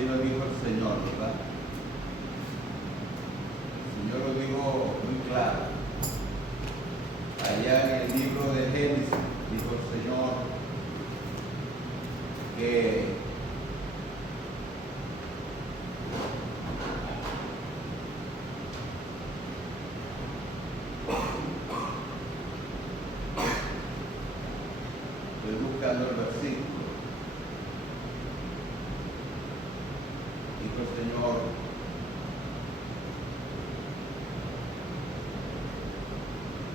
Así lo dijo el Señor, ¿verdad? El Señor lo dijo muy claro. Allá en el libro de Génesis, dijo el Señor que estoy buscando el versículo. Dijo el Señor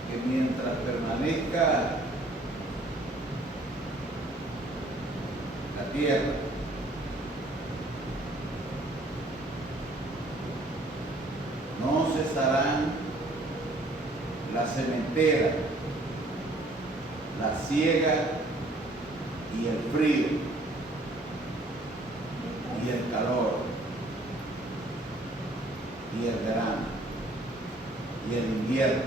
que mientras permanezca la tierra, no cesarán la sementera, la siega y el frío y el calor y el verano y el invierno,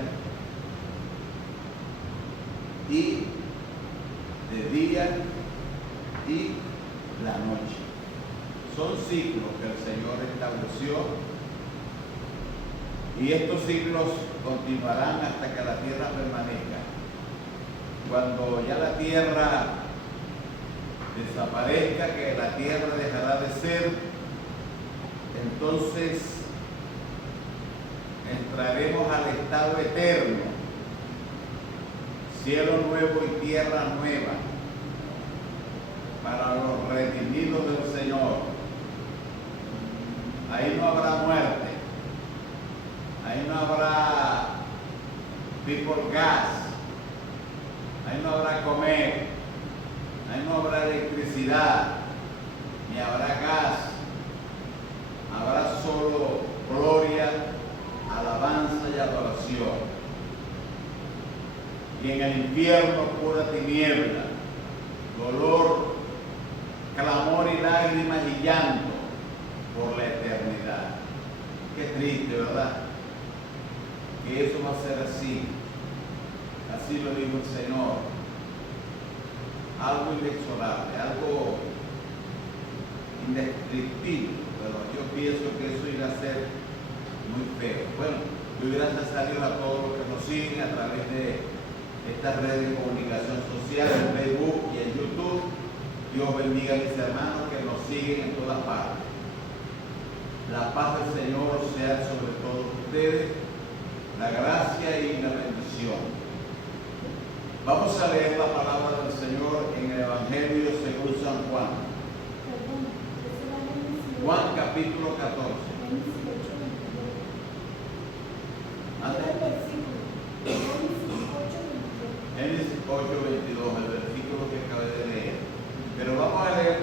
y de día y la noche. Son ciclos que el Señor estableció, y estos ciclos continuarán hasta que la tierra permanezca. Cuando ya la tierra desaparezca, que la tierra dejará de ser, entonces entraremos al estado eterno, cielo nuevo y tierra nueva, para los redimidos del Señor. Ahí no habrá muerte, ahí no habrá people gas, ahí no habrá comer, ahí no habrá electricidad, ni habrá gas, habrá solo gloria, alabanza y adoración. Y en el infierno pura tiniebla, dolor, clamor y lágrimas y llanto por la eternidad. Qué triste, ¿verdad? Que eso va a ser así. Así lo dijo el Señor. Algo inexorable, algo indescriptible, pero yo pienso que eso irá a ser muy feo. Bueno, doy gracias a Dios a todos los que nos siguen a través de estas redes de comunicación social, en Facebook y en YouTube. Dios bendiga a mis hermanos que nos siguen en todas partes. La paz del Señor sea sobre todos ustedes, la gracia y la bendición. Vamos a leer la palabra del Señor en el Evangelio según San Juan. Juan capítulo 14. Génesis 8:22, el versículo que acabé de leer. Pero vamos a leer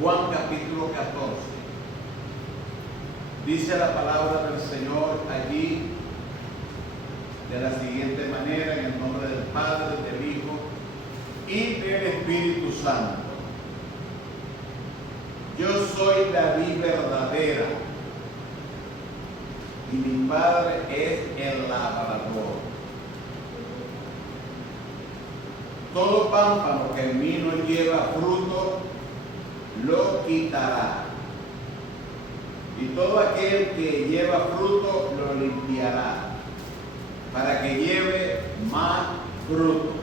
Juan capítulo 14. Dice la palabra del Señor allí de la siguiente manera, en el nombre del Padre, del Hijo y del Espíritu Santo. Yo soy la vid verdadera y mi Padre es el labrador. Todo pámpano que en mí no lleva fruto, lo quitará. Y todo aquel que lleva fruto, lo limpiará, para que lleve más fruto.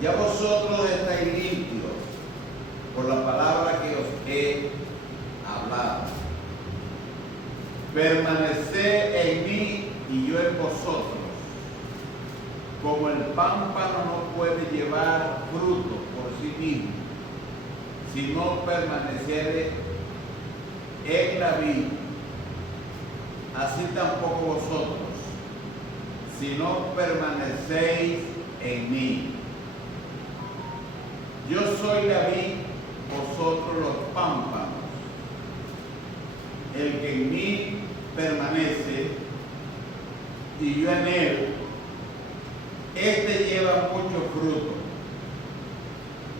Ya vosotros estáis limpios por la palabra que os he hablado. Permaneced en mí y yo en vosotros. Como el pámpano no puede llevar fruto por sí mismo, si no permaneciere en la vid, así tampoco vosotros, si no permanecéis en mí. Yo soy la vid, vosotros los pámpanos. El que en mí permanece y yo en él, este lleva mucho fruto,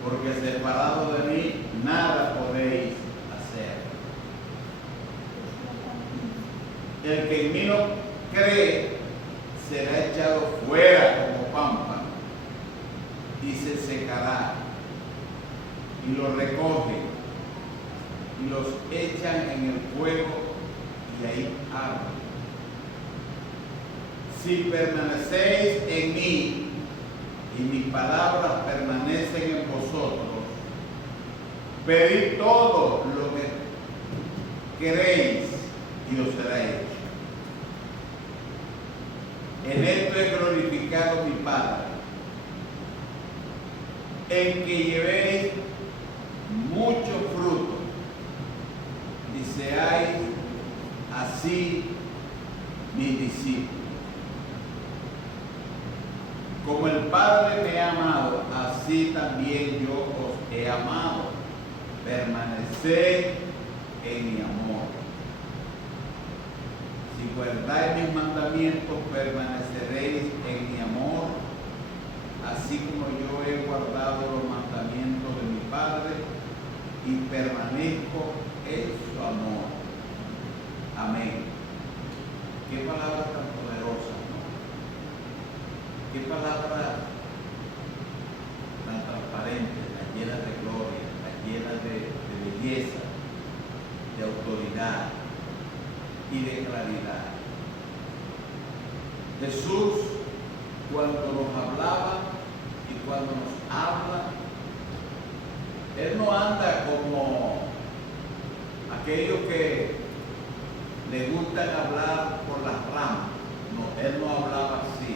porque separado de mí nada podéis hacer. El que en mí no cree será echado fuera como pámpano y se secará, y lo recogen y los echan en el fuego y ahí arden. Si permanecéis en mí y mis palabras permanecen en vosotros, pedid todo lo que queréis y os será hecho. En esto he glorificado a mi Padre, en que llevéis mucho fruto y seáis así mis discípulos. Como el Padre me ha amado, así también yo os he amado. Permaneced en mi amor. Si guardáis mis mandamientos, permaneceréis en mi amor, así como yo he guardado los mandamientos de mi Padre y permanezco en su amor. Amén. Qué palabra tan poderosa, ¿no? Qué palabra tan transparente, tan llena de gloria, tan llena de belleza, de autoridad y de claridad. Jesús, cuando nos hablaba y cuando nos habla, Él no anda como aquellos que le gustan hablar por las ramas. No, Él no hablaba así.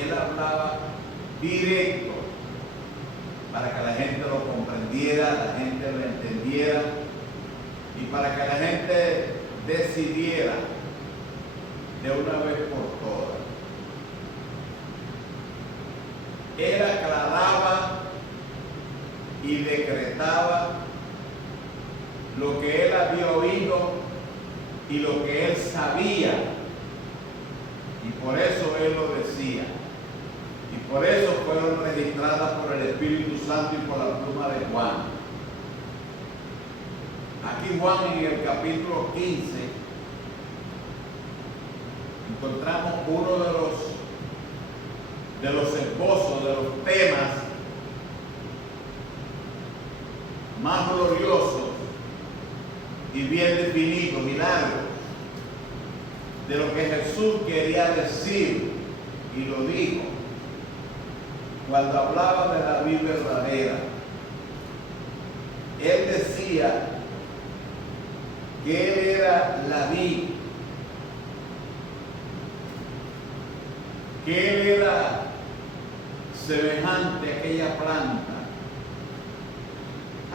Él hablaba directo para que la gente lo comprendiera, la gente lo entendiera y para que la gente decidiera de una vez por todas. Él aclaraba y decretaba lo que él había oído y lo que él sabía, y por eso él lo decía, y por eso fueron registradas por el Espíritu Santo y por la pluma de Juan. Aquí Juan, en el capítulo 15, encontramos uno de los esposos, de los temas más gloriosos y bien definidos y largos de lo que Jesús quería decir, y lo dijo cuando hablaba de la vid verdadera. Él decía que Él era la vid, que Él era semejante a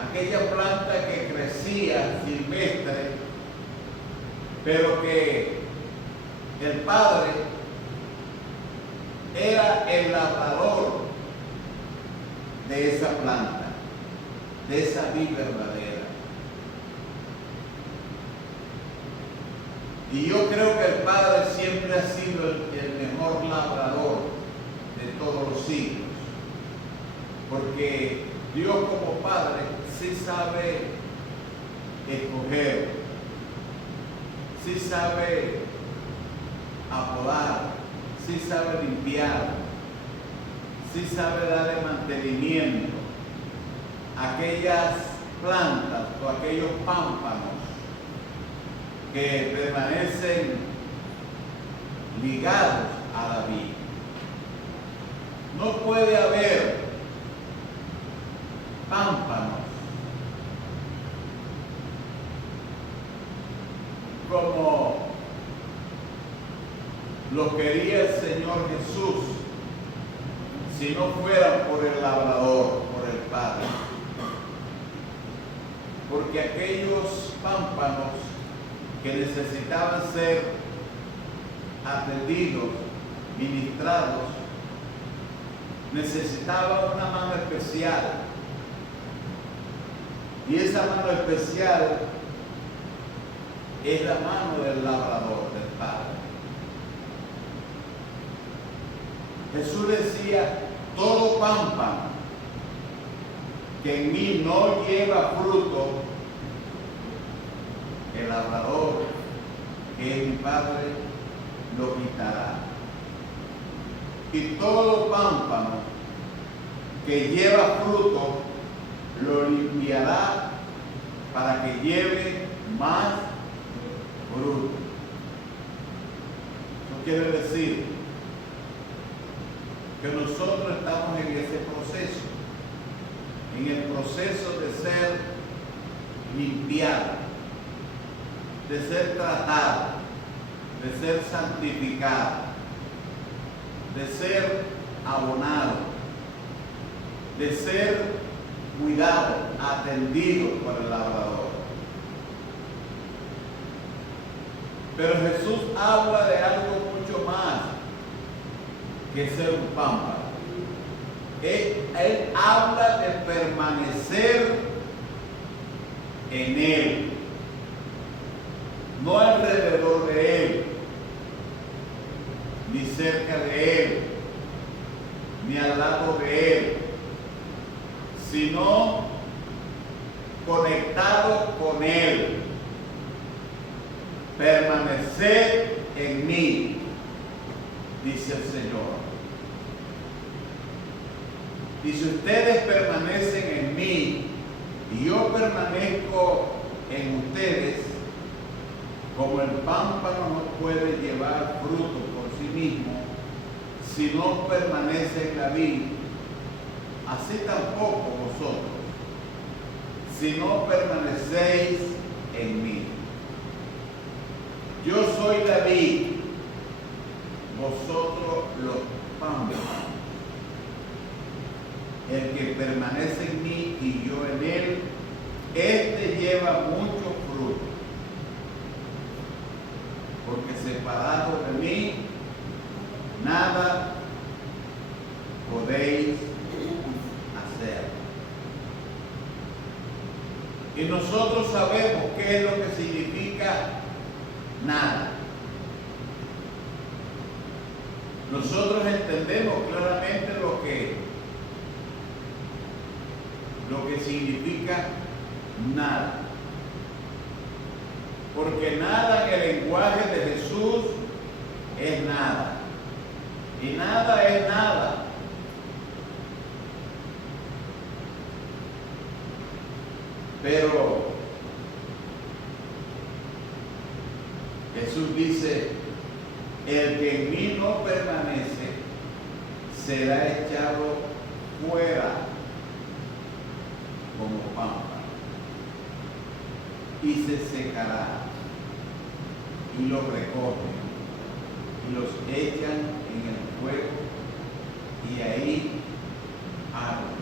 aquella planta que crecía silvestre, pero que el Padre era el labrador de esa planta, de esa vid verdadera. Y yo creo que el Padre siempre ha sido el mejor labrador de todos los siglos, porque Dios como Padre sí sabe escoger, sí sabe apodar, sí sabe limpiar, sí sabe darle mantenimiento a aquellas plantas o aquellos pámpanos que permanecen ligados a la vid. No puede haber pámpanos como lo quería el Señor Jesús si no fueran por el labrador, por el Padre. Porque aquellos pámpanos que necesitaban ser atendidos, ministrados, necesitaban una mano especial. Y esa mano especial es la mano del labrador, del Padre. Jesús decía: todo pámpano que en mí no lleva fruto, el labrador, que es mi Padre, lo quitará. Y todo pámpano que lleva fruto, lo limpiará para que lleve más fruto. Eso quiere decir que nosotros estamos en ese proceso, en el proceso de ser limpiado, de ser tratado, de ser santificado, de ser abonado, de ser cuidado, atendido por el labrador. Pero Jesús habla de algo mucho más que ser un pámpano. Él habla de permanecer en Él, no alrededor de Él, ni cerca de Él, ni al lado de Él, sino conectado con Él. Permanecer en mí, dice el Señor. Y si ustedes permanecen en mí y yo permanezco en ustedes, como el pámpano no puede llevar fruto por sí mismo si no permanece en la vid, así tampoco vosotros, si no permanecéis en mí. Yo soy la vid, vosotros los pámpanos. El que permanece en mí y yo en él, este lleva mucho fruto. Porque separado de mí, nada podéis hacer. Y nosotros sabemos qué es lo que significa nada. Nosotros entendemos claramente lo que significa nada. Porque nada en el lenguaje de Jesús es nada. Y nada es nada. Pero Jesús dice, el que en mí no permanece será echado fuera como pámpano y se secará, y los recogen y los echan en el fuego y ahí arden.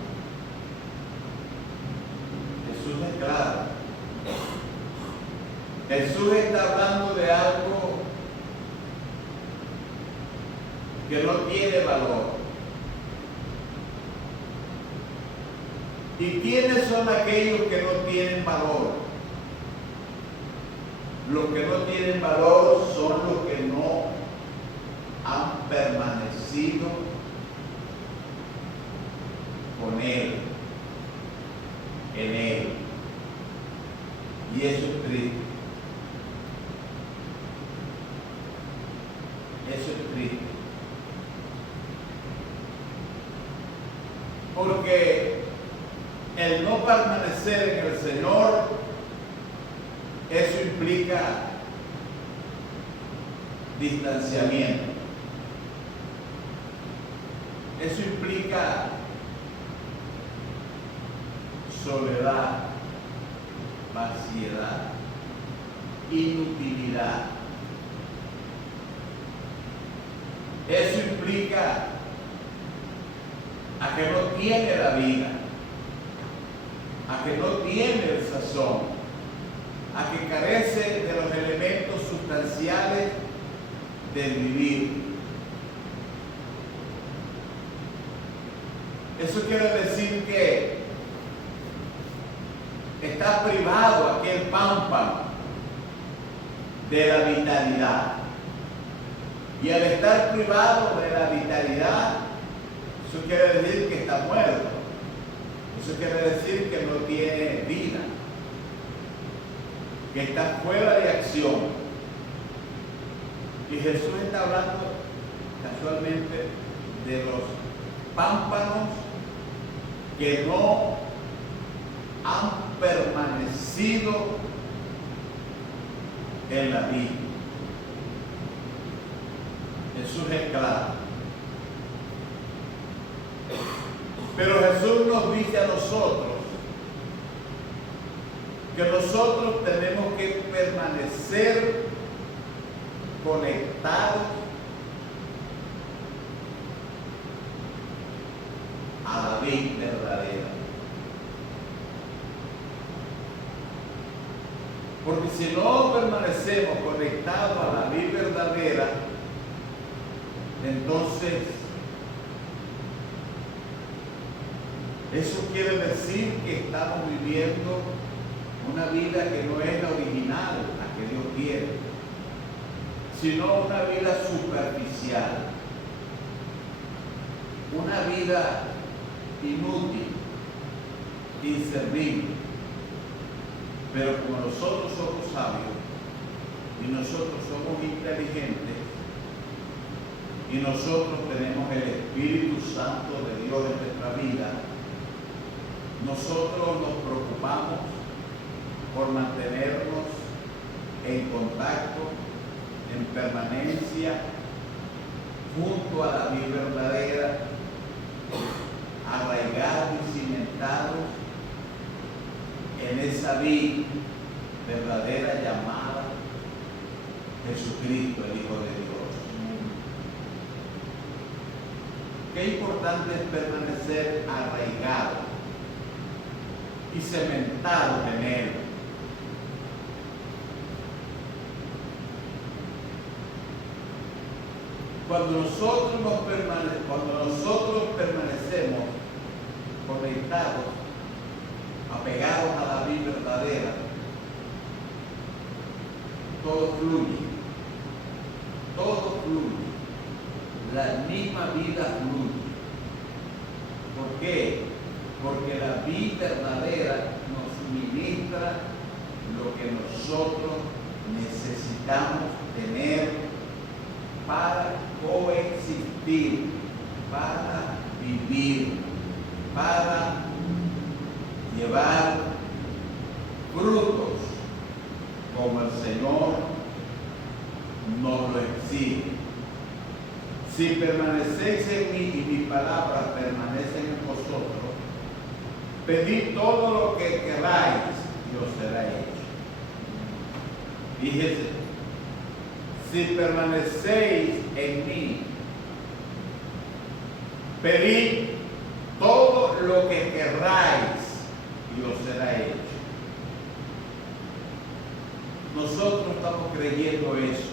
Jesús es claro. Jesús está hablando de algo que no tiene valor. ¿Y quiénes son aquellos que no tienen valor? Los que no tienen valor son los que no han permanecido con Él, en Él. Y eso es triste. Eso es triste. Porque el no permanecer en el Señor, eso implica distanciamiento. Eso implica soledad, vaciedad, inutilidad. Eso implica a que no tiene la vida, a que no tiene el sazón, a que carece de los elementos sustanciales del vivir. Eso quiere decir que está privado aquel pámpano de la vitalidad. Y al estar privado de la vitalidad, eso quiere decir que está muerto. Eso quiere decir que no tiene vida, que está fuera de acción. Y Jesús está hablando casualmente de los pámpanos que no han permanecido nacido en la vida. Jesús es claro. Pero Jesús nos dice a nosotros que nosotros tenemos que permanecer conectados a la vid verdadera. Porque si no permanecemos conectados a la vid verdadera, entonces eso quiere decir que estamos viviendo una vida que no es la original, la que Dios quiere, sino una vida superficial, una vida inútil, inservible. Pero como nosotros somos sabios y nosotros somos inteligentes y nosotros tenemos el Espíritu Santo de Dios en nuestra vida, nosotros nos preocupamos por mantenernos en contacto, en permanencia, junto a la vida verdadera, arraigados y cimentados en esa vida verdadera llamada Jesucristo, el Hijo de Dios. Qué importante es permanecer arraigados y cementados en Él. Cuando nosotros permanecemos conectados, apegados a la vida verdadera, todo fluye, la misma vida fluye. ¿Por qué? Porque la vida verdadera nos ministra lo que nosotros necesitamos tener para coexistir, para vivir, para llevar frutos como el Señor nos lo exige. Si permanecéis en mí y mis palabras permanecen en vosotros, pedid todo lo que queráis y os será hecho. Fíjese, si permanecéis en mí, pedid todo lo que querráis y os será hecho. Nosotros estamos creyendo eso.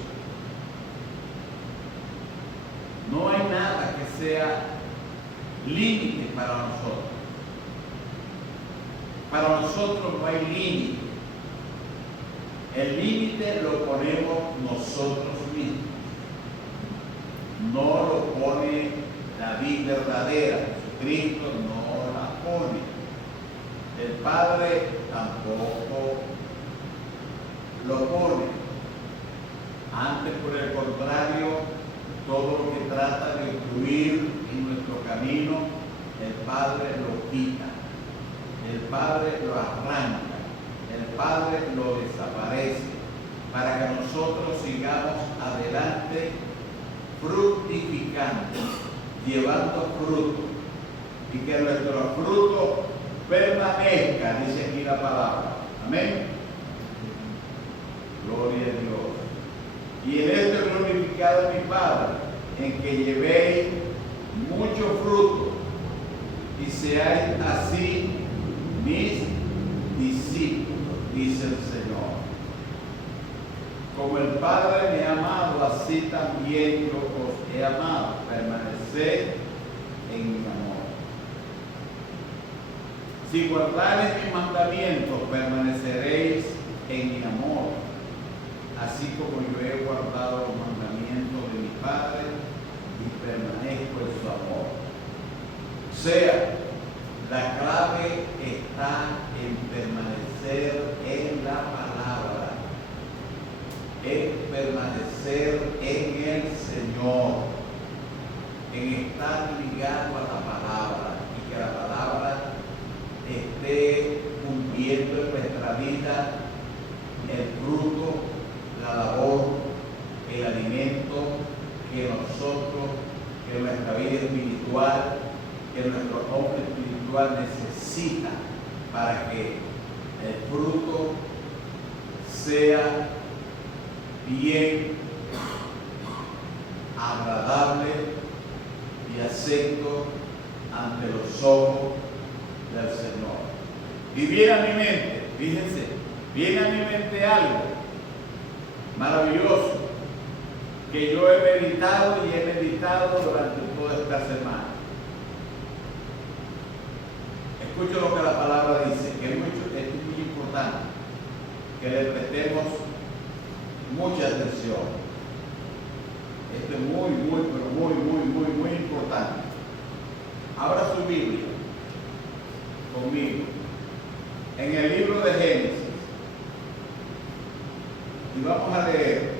No hay nada que sea límite para nosotros. Para nosotros no hay límite. El límite lo ponemos nosotros mismos. No lo pone la vida verdadera. Cristo no la pone. El Padre tampoco lo pone. Antes, por el contrario, todo lo que trata de obstruir en nuestro camino, el Padre lo quita. El Padre lo arranca. El Padre lo desaparece, para que nosotros sigamos adelante fructificando, llevando fruto, y que nuestro fruto permanezca, dice aquí la palabra. Amén. Gloria a Dios. Y en esto he glorificado a mi Padre, en que llevéis mucho fruto y seáis así mis discípulos, dice el Señor. Como el Padre me ha amado, así también yo os he amado. Permaneced en mi amor. Si guardareis mis mandamientos, permaneceréis en mi amor, así como yo he guardado los mandamientos de mi Padre y permanezco en su amor. O sea, la clave está en permanecer en la palabra, en permanecer en el Señor, en estar ligado a la palabra y que la palabra esté cumpliendo en nuestra nuestra vida el fruto, la labor, el alimento que nosotros, que nuestra vida espiritual, que nuestro hombre espiritual necesita para que el fruto sea bien, agradable y acepto ante los ojos del Señor. Y viene a mi mente, fíjense, viene a mi mente algo maravilloso que yo he meditado y he meditado durante toda esta semana. Escucho lo que la palabra dice, que es muy importante que le prestemos mucha atención. Esto es muy importante. Abra su Biblia conmigo en el libro de Génesis y vamos a leer.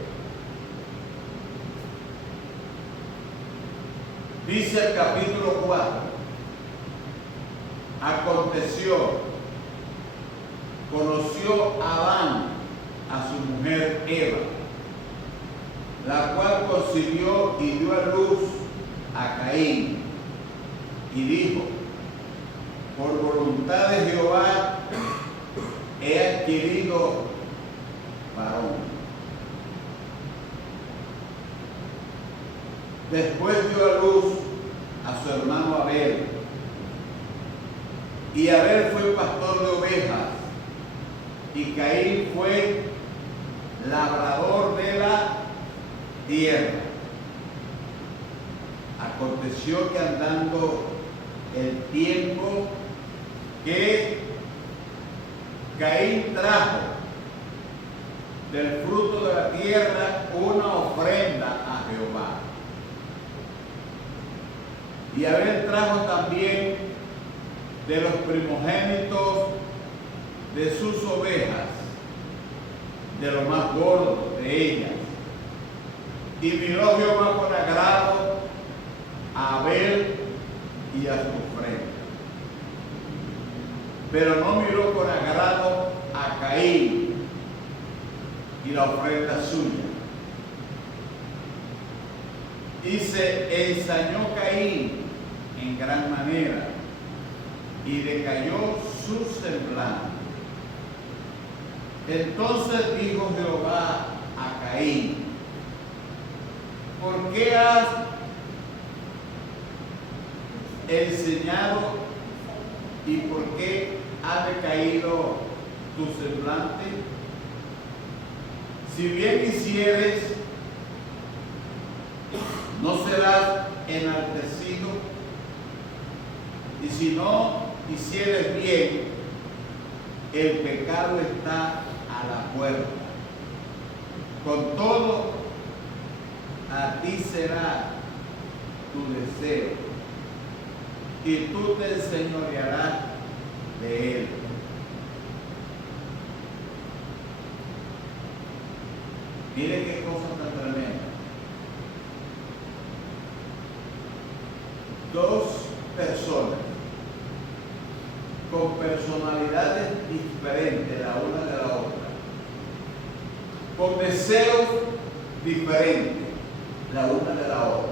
Dice el capítulo 4: aconteció, conoció Adán a su mujer Eva, la cual concibió y dio a luz a Caín, y dijo: por voluntad de Jehová he adquirido varón. Después dio a luz a su hermano Abel, y Abel fue pastor de ovejas, y Caín fue labrador de la tierra. Aconteció que andando el tiempo, que Caín trajo del fruto de la tierra una ofrenda a Jehová. Y Abel trajo también de los primogénitos de sus ovejas, de lo más gordo de ellas. Y miró Jehová con agrado a Abel y a su ofrenda, pero no miró con agrado a Caín y la ofrenda suya. Y se ensañó Caín en gran manera, y decayó su semblante. Entonces dijo Jehová a Caín: ¿por qué has enseñado y por qué ha decaído tu semblante? Si bien hicieres, no serás enaltecido, y si no hicieres bien, el pecado está a la puerta. Con todo, a ti será tu deseo, y tú te enseñorearás de él. Mire qué cosa tan tremenda. Dos personas con personalidades diferentes la una de la otra, con deseos diferentes la una de la otra.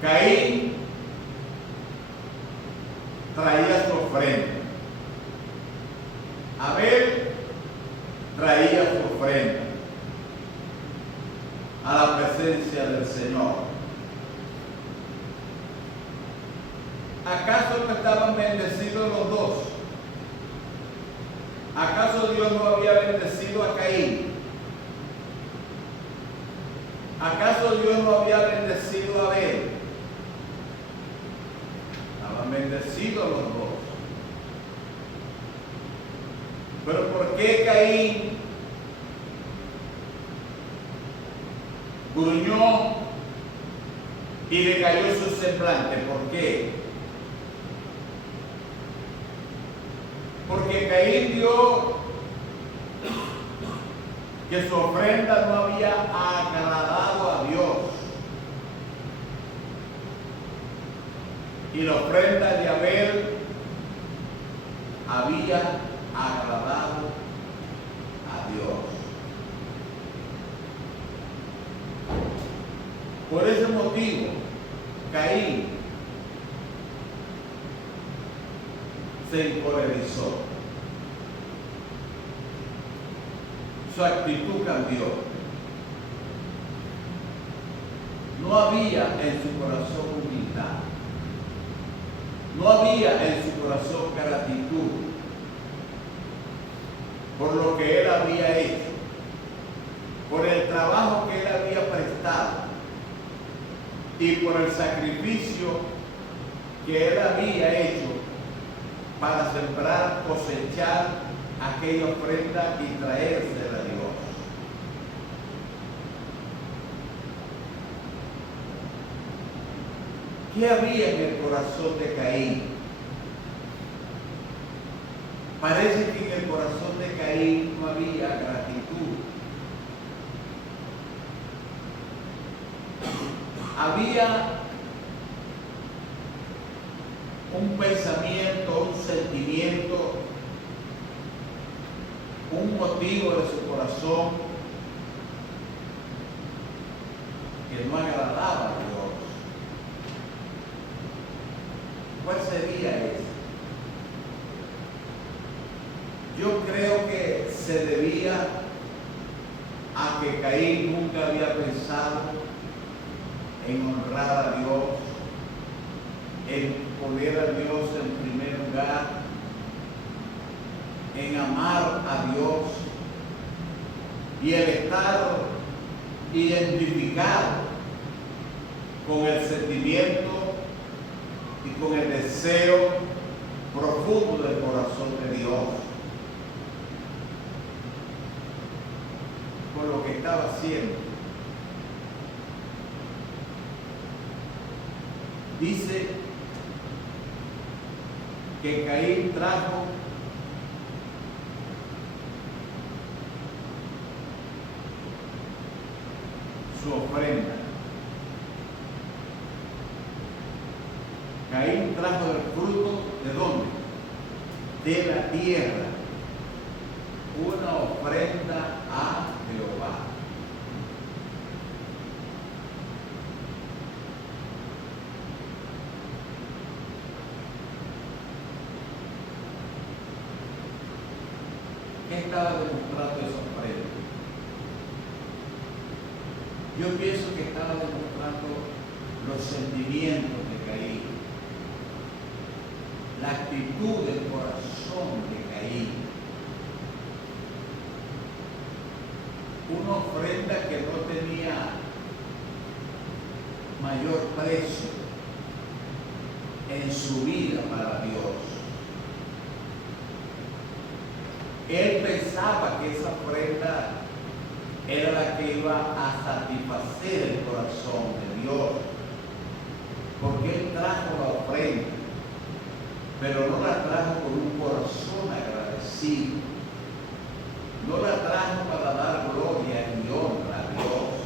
Caín traía su ofrenda, Abel traía su ofrenda a la presencia del Señor. ¿Acaso no estaban bendecidos los dos? ¿Acaso Dios no había bendecido a Caín? ¿Acaso Dios no había bendecido a Abel? Estaban bendecidos los dos. Pero ¿por qué Caín gruñó y le cayó su semblante? ¿Por qué? Porque Caín vio que su ofrenda no había agradado a Dios, y la ofrenda de Abel había agradado a Dios. Por ese motivo, Caín se encolerizó. Su actitud cambió. No había en su corazón humildad. No había en su corazón gratitud por lo que él había hecho, por el trabajo que él había prestado y por el sacrificio que él había hecho para sembrar, cosechar aquella ofrenda y traérsela a Dios. ¿Qué había en el corazón de Caín? Parece que en el corazón de Caín no había gratitud. Había un pensamiento, un sentimiento, un motivo de su corazón que no agradaba a Dios. ¿Cuál sería ese? Yo creo que se debía a que Caín nunca había pensado en honrar a Dios, en poner a Dios en primer lugar, en amar a Dios y el estar identificado con el sentimiento y con el deseo profundo del corazón de Dios por lo que estaba haciendo. Dice que Caín trajo su ofrenda. Caín trajo el fruto ¿de dónde? De la tierra, una ofrenda a Jehová. ¿Qué estaba demostrando esa ofrenda? Yo pienso que estaba demostrando los sentimientos de Caín, la actitud del corazón de Caín. Una ofrenda que no tenía mayor precio en su vida para Dios. Él pensaba que esa ofrenda era la que iba a satisfacer el corazón de Dios, porque él trajo la ofrenda, pero no la trajo con un corazón agradecido, no la trajo para dar gloria y honra a Dios,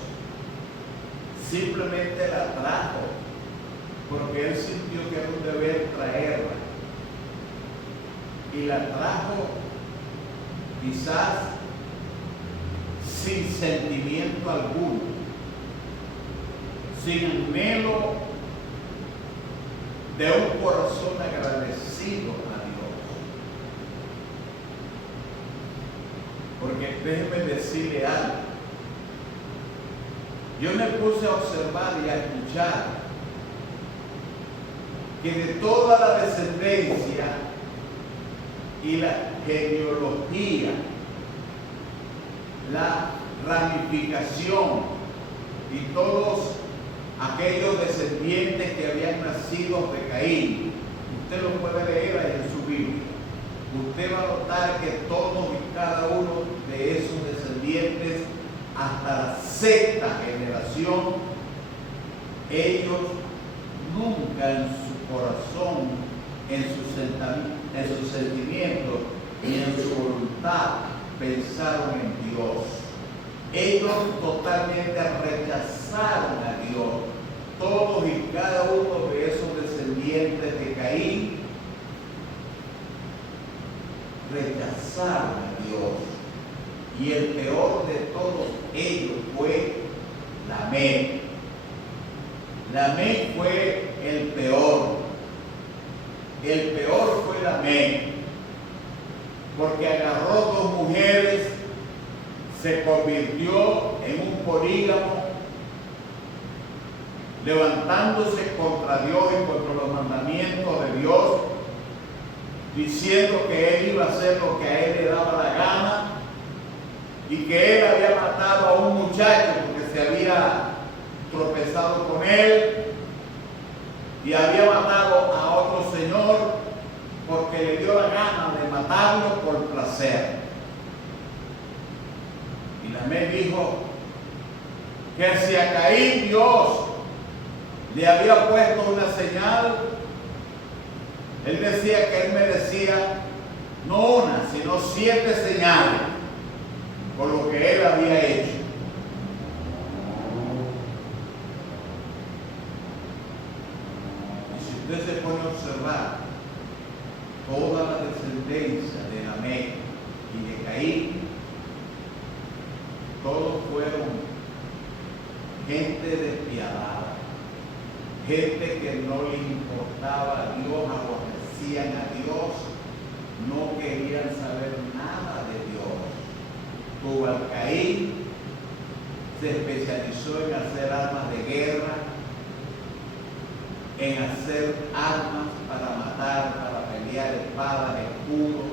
simplemente la trajo porque él sintió que era un deber traerla, y la trajo quizás sin sentimiento alguno, sin anhelo de un corazón agradecido a Dios. Porque déjeme decirle algo. Yo me puse a observar y a escuchar que de toda la descendencia y la genealogía, la ramificación y todos aquellos descendientes que habían nacido de Caín, usted lo puede leer ahí en su Biblia. Usted va a notar que todos y cada uno de esos descendientes, hasta la sexta generación, ellos nunca en su corazón, en sus sentimientos y en su voluntad pensaron en Dios. Ellos totalmente rechazaron a Dios. Todos y cada uno de esos descendientes de Caín rechazaron a Dios. Y el peor de todos ellos fue Lamec. Lamec fue el peor. El peor fue Lamec, porque agarró dos mujeres, se convirtió en un polígamo, levantándose contra Dios y contra los mandamientos de Dios, diciendo que él iba a hacer lo que a él le daba la gana y que él había matado a un muchacho porque se había tropezado con él y había matado a otro señor porque le dio la gana de matarlo por placer. Y Lamec dijo que si a Caín Dios le había puesto una señal, él decía que él merecía no una, sino 7 señales por lo que él había hecho. Y si usted se pone a observar toda la descendencia de Lamec y de Caín, todos fueron gente despiadada, gente que no le importaba a Dios, aborrecían a Dios, no querían saber nada de Dios. Tubal-Caín se especializó en hacer armas de guerra, en hacer armas para matar, para pelear, espadas, escudos.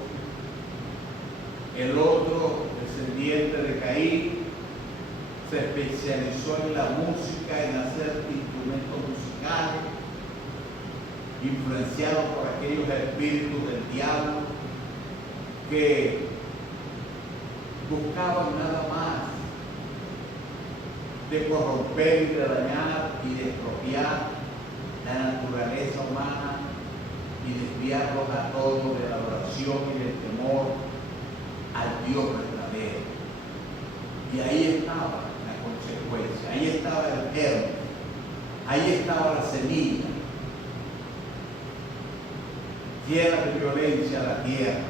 El otro descendiente de Caín se especializó en la música, en hacer instrumentos musicales, influenciados por aquellos espíritus del diablo que buscaban nada más de corromper y de dañar y de expropiar la naturaleza humana y desviarlos a todos de la oración y del temor al Dios verdadero. Y ahí estaba la consecuencia, ahí estaba el germen, ahí estaba la semilla, llena de violencia la tierra,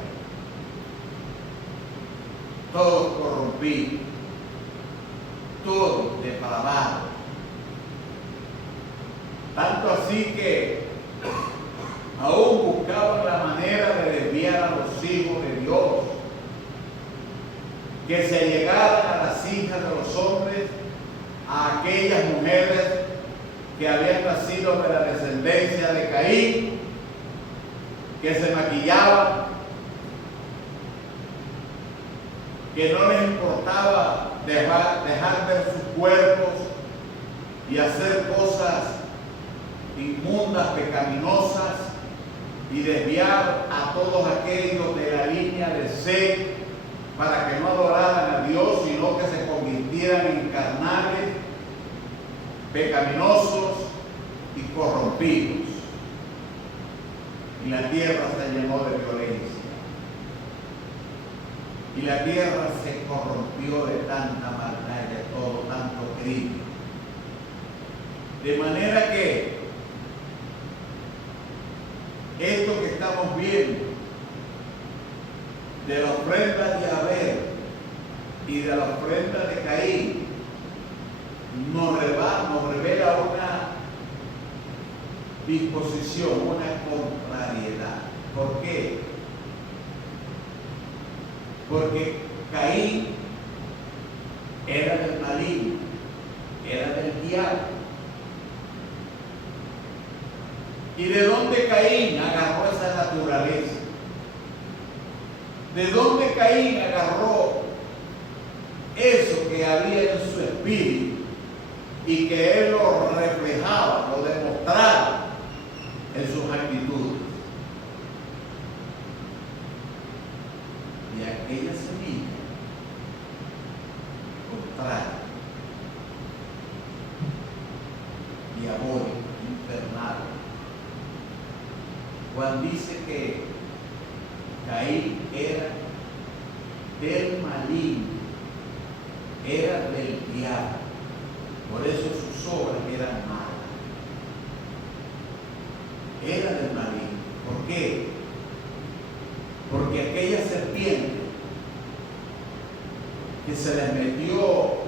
todos corrompidos, todos depravados. Tanto así que aún buscaban la manera de desviar a los hijos de Dios, que se llegaran a las hijas de los hombres, a aquellas mujeres que habían nacido de la descendencia de Caín, que se maquillaban, que no les importaba dejar ver sus cuerpos y hacer cosas inmundas, pecaminosas, y desviar a todos aquellos de la línea de Seth para que no adoraran a Dios, sino que se convirtieran en carnales, pecaminosos y corrompidos. Y la tierra se llenó de violencia. Y la tierra se corrompió de tanta maldad y de todo, tanto crimen. De manera que esto que estamos viendo de la ofrenda de Abel y de la ofrenda de Caín nos revela una disposición, una contrariedad. ¿Por qué? Porque Caín era del maligno, era del diablo. ¿Y de dónde Caín agarró esa naturaleza? ¿De dónde Caín agarró eso que había en su espíritu y que él lo reflejaba, lo demostraba en sus actitudes? De aquella semilla contraria, diabólica, infernal. Juan dice que Caín era del maligno, era del diablo, por eso sus obras eran malas. Era del maligno. ¿Por qué? Porque aquella serpiente serpiente que se les metió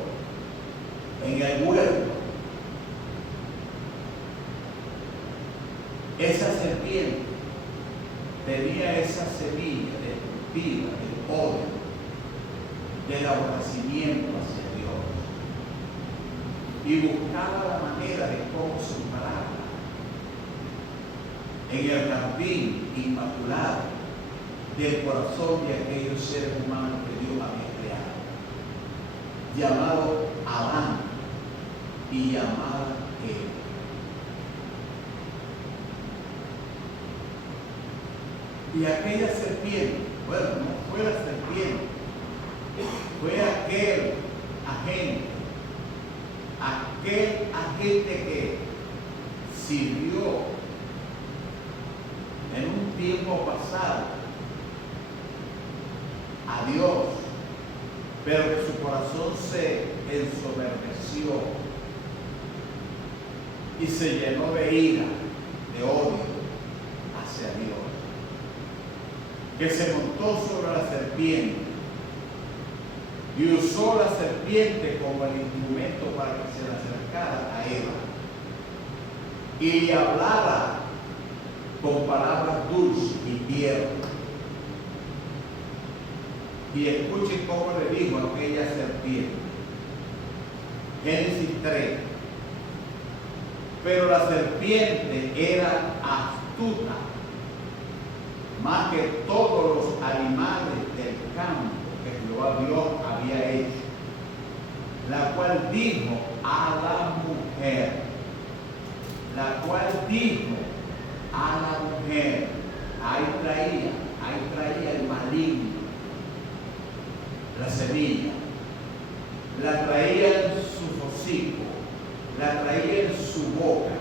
en el huerto, esa serpiente tenía esa semilla destructiva del odio, del aborrecimiento hacia Dios, y buscaba la manera de cómo sembrarla en el jardín inmaculado del corazón de aquellos seres humanos que Dios había creado, llamado Adán y llamada Eva. Y aquella serpiente, bueno, no fue la serpiente, fue aquel agente que sirvió en un tiempo pasado a Dios, pero que su corazón se ensoberbeció y se llenó de ira, de odio hacia Dios, que se montó sobre la serpiente y usó la serpiente como el instrumento para que se le acercara a Eva y le hablara con palabras dulces y tiernas. Y escuchen cómo le dijo a aquella serpiente. Génesis 3. Pero la serpiente era astuta más que todos los animales del campo que Jehová Dios había hecho, la cual dijo a la mujer, ahí traía el maligno, la semilla, la traía en su hocico, la traía en su boca,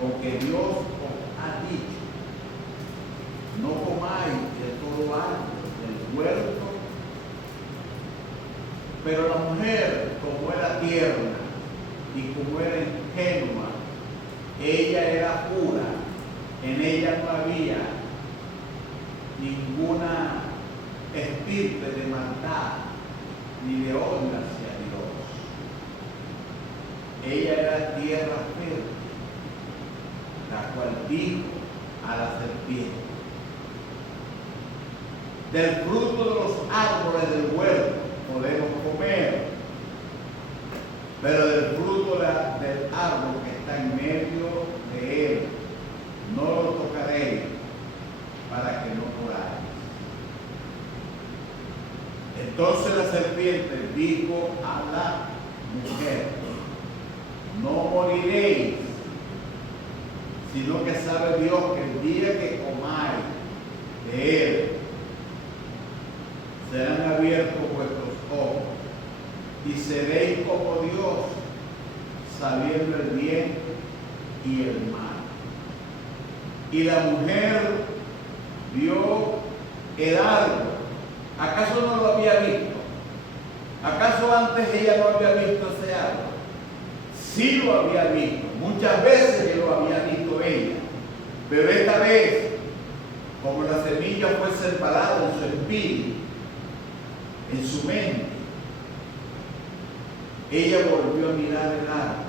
porque Dios os ha dicho: no comáis de todo árbol del huerto. Pero la mujer, como era tierna y como era ingenua, ella era pura, en ella no había ninguna espíritu de maldad ni de odio hacia Dios. Ella era tierra fértil, la cual dijo a la serpiente: del fruto de los árboles del huerto podemos comer, pero del fruto del árbol que está en medio de él no lo tocaréis, para que no moráis. Entonces la serpiente dijo a la mujer: no moriréis, sino que sabe Dios que el día que comáis de él, serán abiertos vuestros ojos y seréis como Dios, sabiendo el bien y el mal. Y la mujer vio el árbol. ¿Acaso no lo había visto? ¿Acaso antes ella no había visto ese árbol? Sí lo había visto. Muchas veces que lo había visto ella. Pero esta vez, como la semilla fue separada en su espíritu, en su mente, ella volvió a mirar el árbol,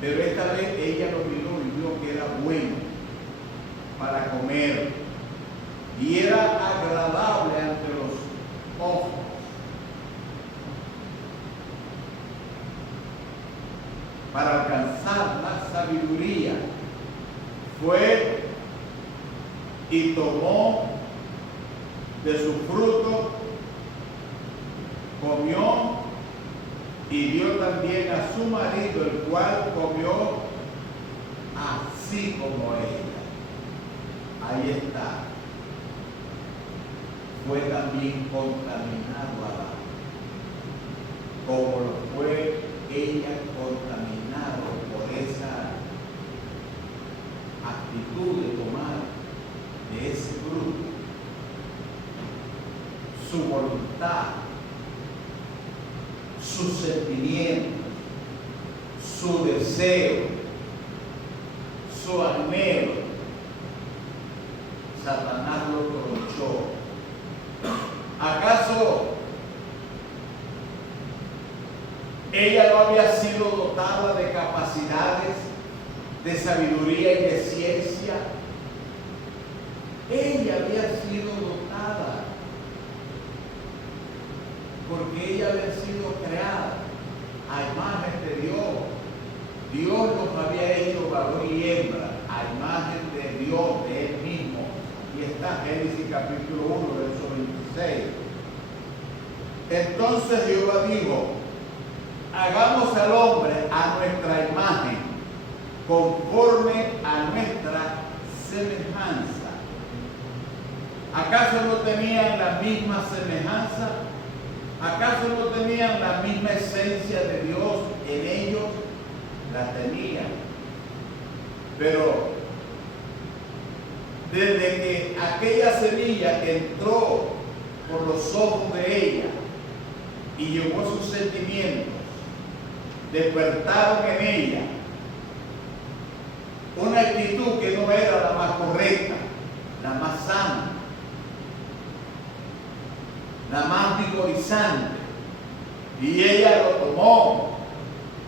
pero esta vez ella lo miró y vio que era bueno para comer y era agradable ante los ojos. Para alcanzar la sabiduría, fue y tomó de su fruto, comió y dio también a su marido, el cual comió así como ella. Ahí está. Fue también contaminado Adán, como lo fue ella contaminado por esa actitud de tomar de ese fruto. Su voluntad, sus sentimientos, su deseo, su anhelo. Satanás Satanás lo tronchó. ¿Acaso ella no había sido dotada de capacidades, de sabiduría y de ciencia? Ella había sido dotada porque ella había sido creada a imagen de Dios. Dios los había hecho varón y hembra a imagen de Dios, de Él mismo. Y está Génesis capítulo 1, verso 26. Entonces Jehová dijo: hagamos al hombre a nuestra imagen, conforme a nuestra semejanza. ¿Acaso no tenían la misma semejanza? ¿Acaso no tenían la misma esencia de Dios en ellos? La tenían. Pero desde que aquella semilla entró por los ojos de ella y llevó sus sentimientos, despertaron en ella una actitud que no era la más correcta, la más sana, la más vigorizante. Y ella lo tomó,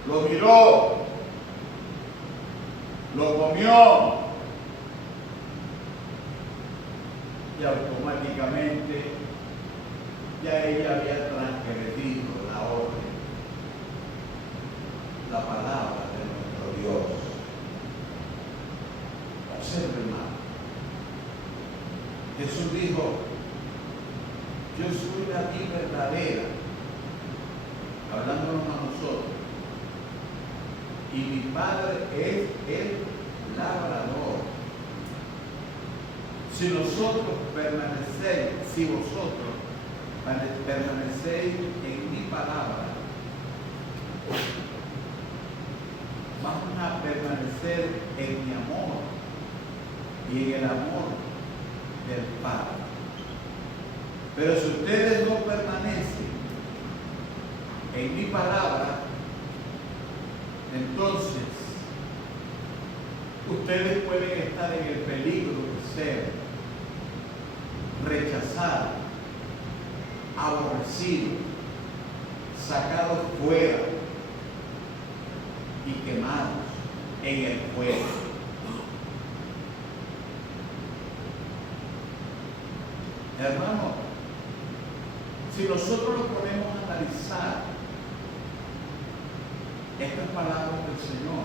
lo miró, lo comió y automáticamente ya ella había transgredido la orden, la palabra de nuestro Dios. Observe, hermano. Jesús dijo: yo soy la vid verdadera, hablándonos a nosotros, y mi Padre es el labrador. Si nosotros permanecéis, si vosotros permanecéis en mi palabra, vamos a permanecer en mi amor y en el amor del Padre. Pero si ustedes no permanecen en mi palabra, entonces ustedes pueden estar en el peligro de ser rechazados, aborrecidos, sacados fuera y quemados en el fuego. Hermano, si nosotros nos ponemos a analizar estas palabras del Señor,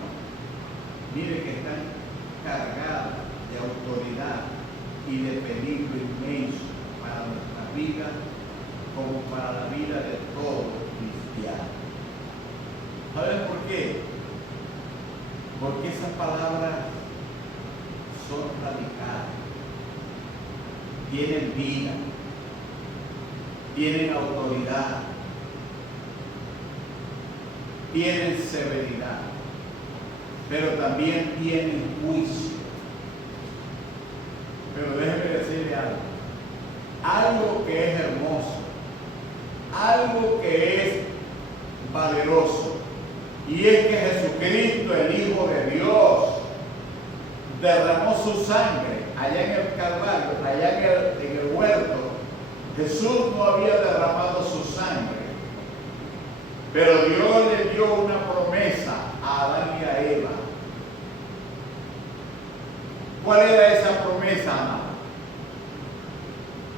mire que están cargadas de autoridad y de peligro inmenso para nuestra vida como para la vida de todo cristiano. ¿Saben por qué? Porque esas palabras son radicales, tienen vida, tienen autoridad, tienen severidad, pero también tienen juicio. Pero déjeme decirle algo que es hermoso, algo que es valeroso, y es que Jesucristo, el Hijo de Dios, derramó su sangre allá en el Calvario, allá en el huerto. Jesús no había derramado su sangre, pero Dios le dio una promesa a Adán y a Eva. ¿Cuál era esa promesa, amado?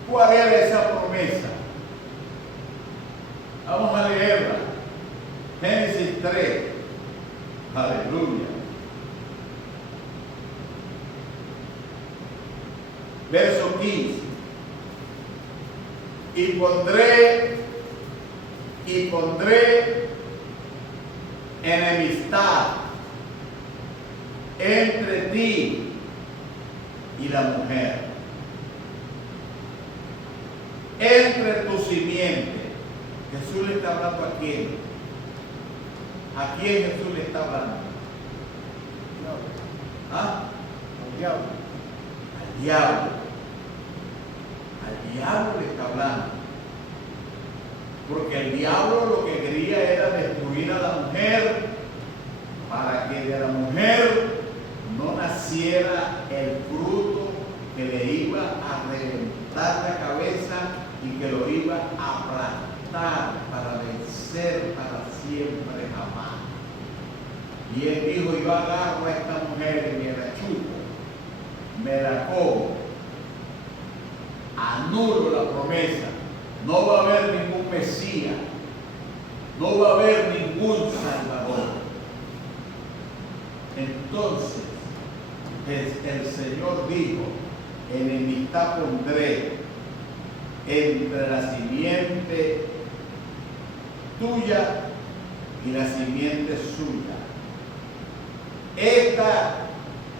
¿Cuál era esa promesa? Vamos a leerla. Génesis 3. Aleluya. Verso 15. Y pondré enemistad entre ti y la mujer, entre tu simiente. Jesús le está hablando a quién. ¿A quién Jesús le está hablando? ¿Ah? Al diablo. Al diablo. Al diablo le está hablando. Porque el diablo lo que quería era destruir a la mujer para que de la mujer no naciera el fruto que le iba a reventar la cabeza y que lo iba a aplastar para vencer para siempre jamás. Y él dijo, yo agarro a esta mujer y me la chupo, me la como, anulo la promesa, no va a haber ningún Mesías, no va a haber ningún Salvador. Entonces el Señor dijo, enemistad pondré entre la simiente tuya y la simiente suya. Esta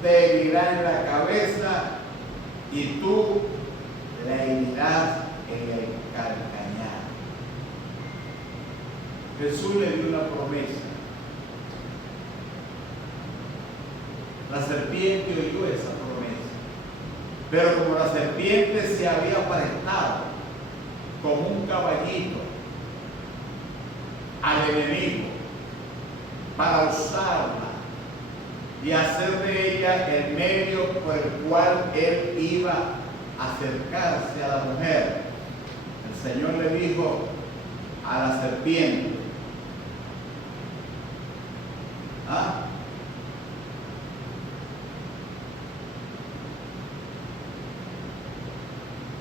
te herirá en la cabeza y tú la herirás en el calcañar. Jesús le dio una promesa. La serpiente oyó esa promesa, pero como la serpiente se había prestado como un caballito al enemigo para usarla y hacer de ella el medio por el cual él iba a acercarse a la mujer, el Señor le dijo a la serpiente, ¿ah?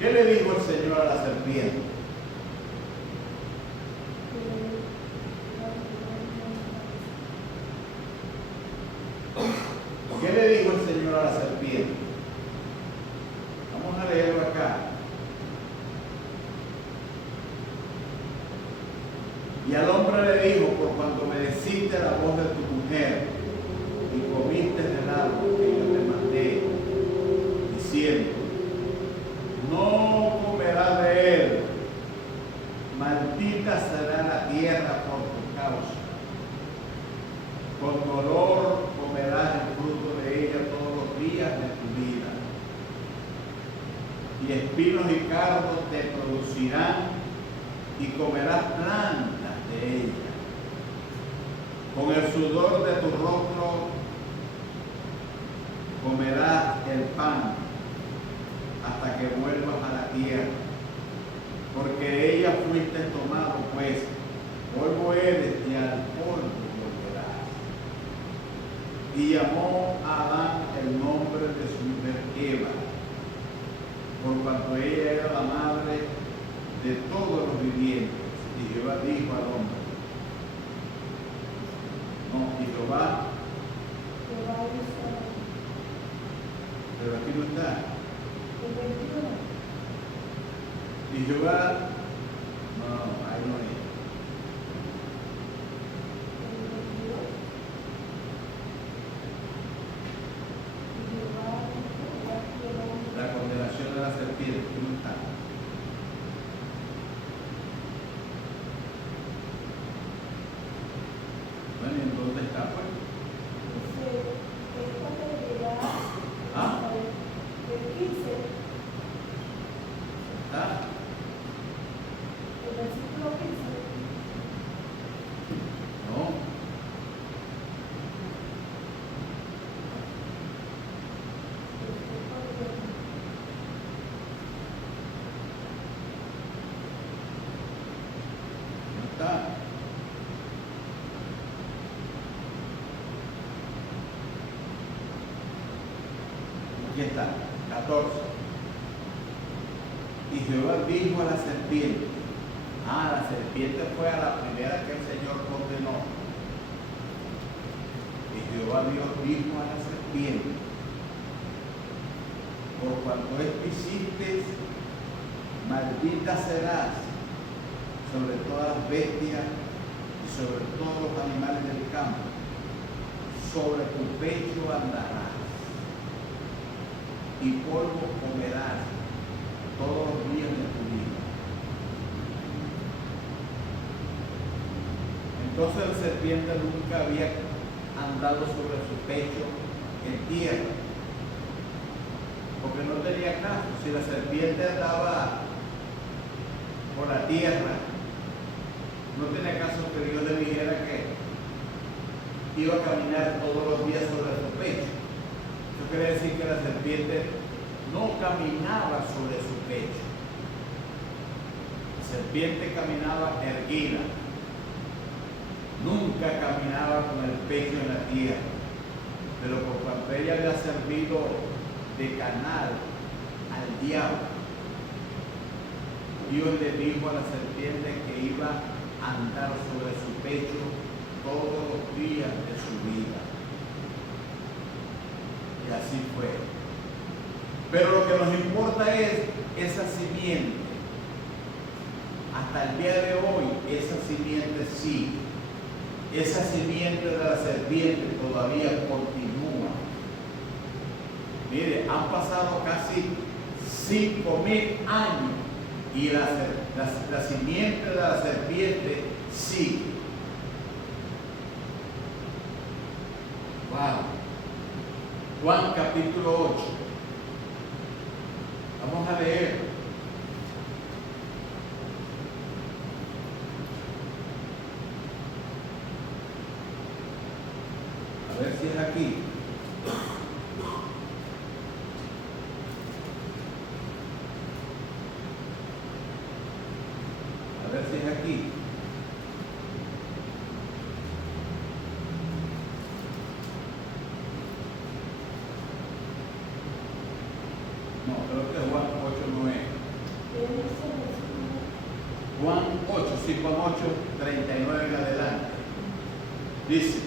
¿Qué le dijo el Señor a la serpiente? ¿Qué le dijo el Señor a la serpiente? Vamos a leerlo acá. Y al hombre le dijo, por cuanto obedeciste la voz de tu mujer y comiste del árbol que yo te mandé, diciendo, no comerás de él, maldita será la tierra por tu causa, con dolor comerás el fruto de ella todos los días de tu vida, y espinos y cardos te producirán, y comerás plantas de ella. Con el sudor de tu rostro comerás el pan hasta que vuelvas a la tierra, porque de ella fuiste tomado, pues polvo eres y al polvo volverás. Y llamó a Adán el nombre de su mujer Eva, por cuanto ella era la madre de todos los vivientes. Y Jehová dijo al hombre, no, y Jehová, pero aquí no está. Y Jehová, no, ahí no es. La condenación de la serpiente, aquí no está. Bueno, ¿y en dónde está, pues? ¿Ah? ¿Está? No. No está. Aquí está, 14. Y Jehová dijo a la serpiente, la serpiente fue a la primera que el Señor condenó. Y Jehová Dios dijo a la serpiente, por cuanto esto hiciste, maldita serás sobre todas las bestias y sobre todos los animales del campo, sobre tu pecho andarás y polvo comerás todos los días de tu vida. Entonces la serpiente nunca había andado sobre su pecho en tierra, porque no tenía caso. Si la serpiente andaba por la tierra, no tenía caso que Dios le dijera que iba a caminar todos los días sobre su pecho. Eso quiere decir que la serpiente no caminaba sobre su pecho. La serpiente caminaba erguida, nunca caminaba con el pecho en la tierra, pero por cuanto ella había servido de canal al diablo, Dios le dijo a la serpiente que iba a andar sobre su pecho todos los días de su vida. Y así fue. Pero lo que nos importa es esa simiente. Hasta el día de hoy, esa simiente sigue. Esa simiente de la serpiente todavía continúa. Mire, han pasado casi 5.000 años y la simiente de la serpiente sigue. Wow. Juan capítulo 8. Vamos a leer. A ver si es aquí. A ver si es aquí. No, creo que Juan 8 no es. Juan 8, sí, Juan 8, 39 en adelante. Dice,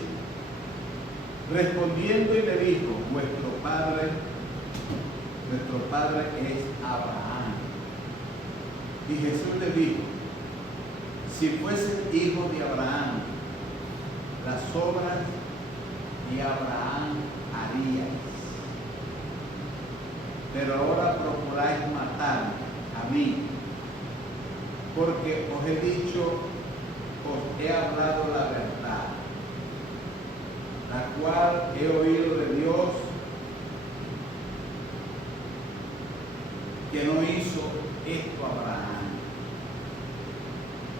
respondiendo y le dijo, vuestro padre es Abraham. Y Jesús le dijo, si fuese hijo de Abraham, las obras de Abraham haríais. Pero ahora procuráis matarme a mí, porque os he dicho, os he hablado la verdad, la cual he oído de Dios, que no hizo esto a Abraham.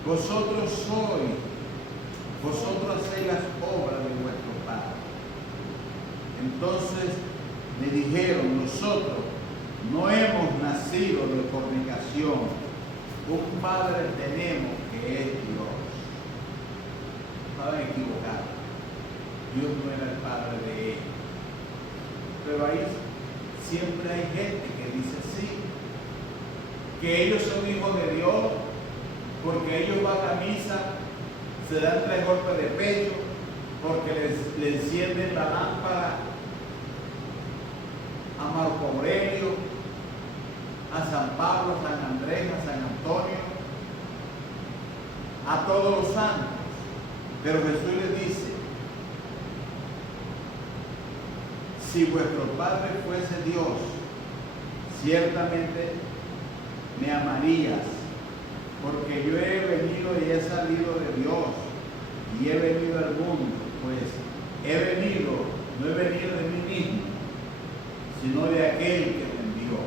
Vosotros hacéis las obras de vuestro padre. Entonces me dijeron, nosotros no hemos nacido de fornicación, un padre tenemos que es Dios. Estaban equivocados. Dios no era el padre de ellos. Pero ahí siempre hay gente que dice sí, que ellos son hijos de Dios, porque ellos van a misa, se dan 3 golpes de pecho, porque le encienden la lámpara a Marco Aurelio, a San Pablo, a San Andrés, a San Antonio, a todos los santos. Pero Jesús les dice, si vuestro Padre fuese Dios, ciertamente me amarías, porque yo he venido y he salido de Dios, y he venido al mundo, pues no he venido de mí mismo, sino de aquel que me envió.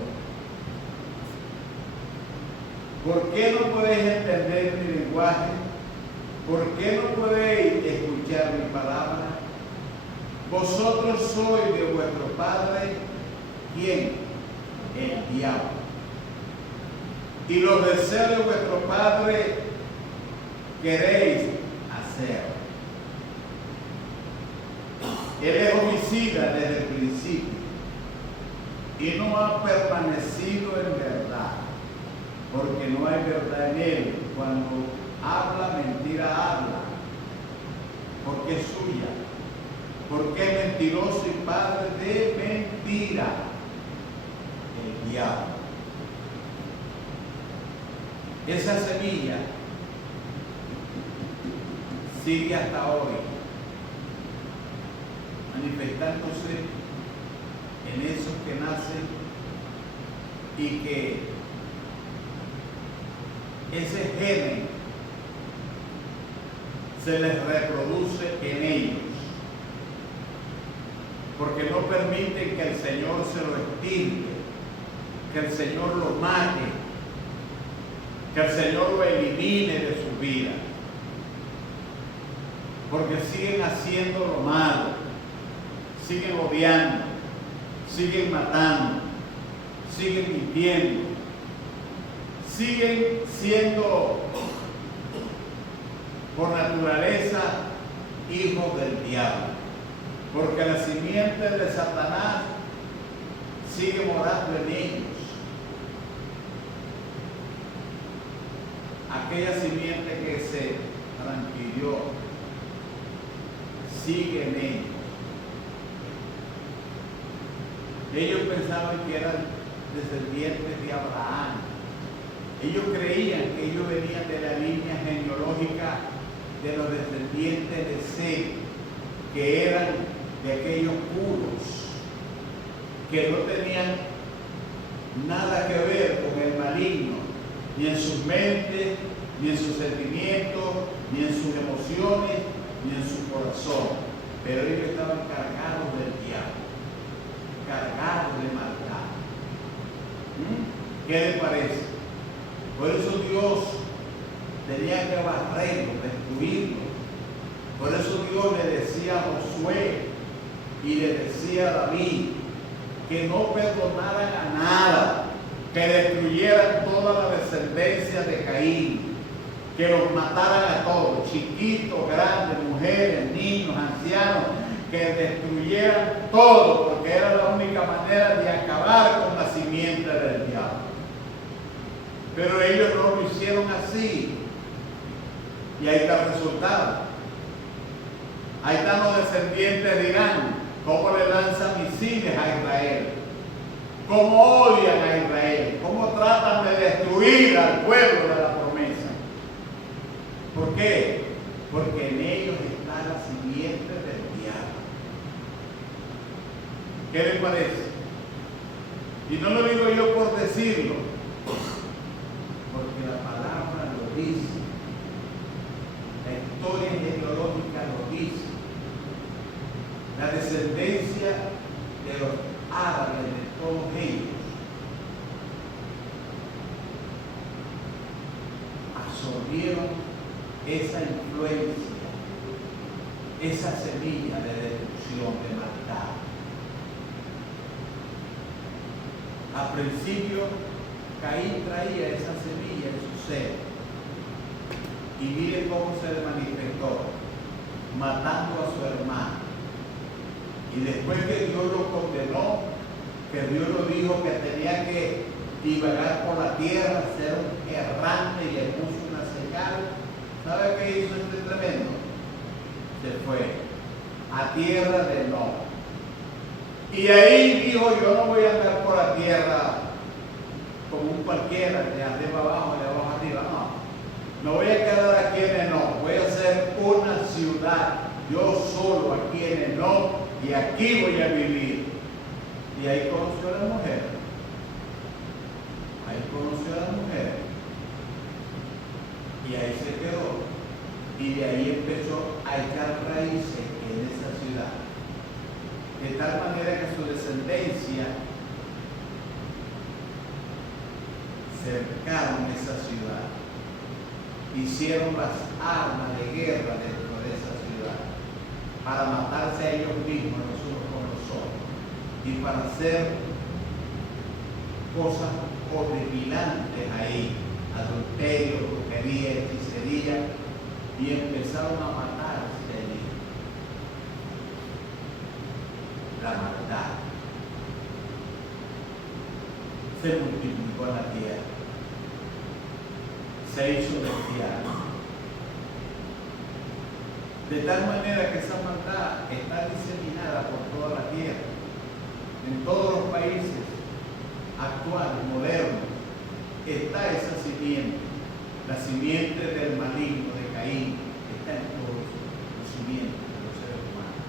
¿Por qué no podéis entender mi lenguaje? ¿Por qué no podéis escuchar mi palabra? Vosotros sois de vuestro padre, ¿quién? El diablo. Y los deseos de vuestro padre queréis hacer. Él es homicida desde el principio y no ha permanecido en verdad, porque no hay verdad en él. Cuando habla, mentira habla, porque es suya, porque es mentiroso y padre de mentira, el diablo. Esa semilla sigue hasta hoy manifestándose en esos que nacen y que ese gen se les reproduce en ellos, porque no permiten que el Señor se lo extingue, que el Señor lo mate, que el Señor lo elimine de su vida, porque siguen haciendo lo malo, siguen odiando, siguen matando, siguen mintiendo, siguen siendo por naturaleza hijos del diablo, porque la simiente de Satanás sigue morando en ellos. Aquella simiente que se transfirió sigue en ellos. Ellos pensaban que eran descendientes de Abraham. Ellos creían que ellos venían de la línea genealógica de los descendientes de Seth, que eran de aquellos puros, que no tenían nada que ver con el maligno, ni en sus mentes, ni en sus sentimientos, ni en sus emociones, ni en su corazón. Pero ellos estaban cargados del diablo, cargados de maldad. ¿Qué les parece? Por eso Dios tenía que barrerlos, destruirlos. Por eso Dios le decía a Josué y le decía a David que no perdonaran a nada, que destruyeran toda la descendencia de Caín, que los mataran a todos, chiquitos, grandes, mujeres, niños, ancianos, que destruyeran todo, porque era la única manera de acabar con la simiente del diablo. Pero ellos no lo hicieron así. Y ahí está el resultado. Ahí están los descendientes de Irán, cómo le lanzan misiles a Israel, cómo odian a Israel, cómo tratan de destruir al pueblo de la promesa. ¿Por qué? Porque en ellos está la simiente del diablo. ¿Qué les parece? Y no lo digo yo por decirlo, porque la palabra lo dice. La historia genealógica lo dice. La descendencia de los árabes, de todos ellos, absorbieron esa influencia, esa semilla de destrucción, de maldad. Al principio, Caín traía esa semilla en su ser. Y miren cómo se le manifestó, matando a su hermano. Y después que Dios lo condenó, que Dios lo dijo que tenía que divagar por la tierra, ser un errante, y le puso una señal, ¿sabe qué hizo este tremendo? Se fue a tierra de No. Y ahí dijo, yo no voy a andar por la tierra como un cualquiera, de arriba abajo, de abajo arriba, no. Me voy a quedar aquí en Enoc, voy a hacer una ciudad, yo solo aquí en Enoc, y aquí voy a vivir. Y ahí conoció a la mujer. Ahí conoció a la mujer. Y ahí se quedó. Y de ahí empezó a echar raíces en esa ciudad. De tal manera que su descendencia cercaron esa ciudad. Hicieron las armas de guerra dentro de esa ciudad para matarse a ellos mismos, los unos con los otros, y para hacer cosas horripilantes ahí, adulterio, brujería, hechicería, y empezaron a matarse allí. La maldad se multiplicó en la tierra. Se hizo bestial. De tal manera que esa maldad está diseminada por toda la tierra. En todos los países actuales, modernos, está esa simiente. La simiente del maligno, de Caín, está en todos los simientes de los seres humanos.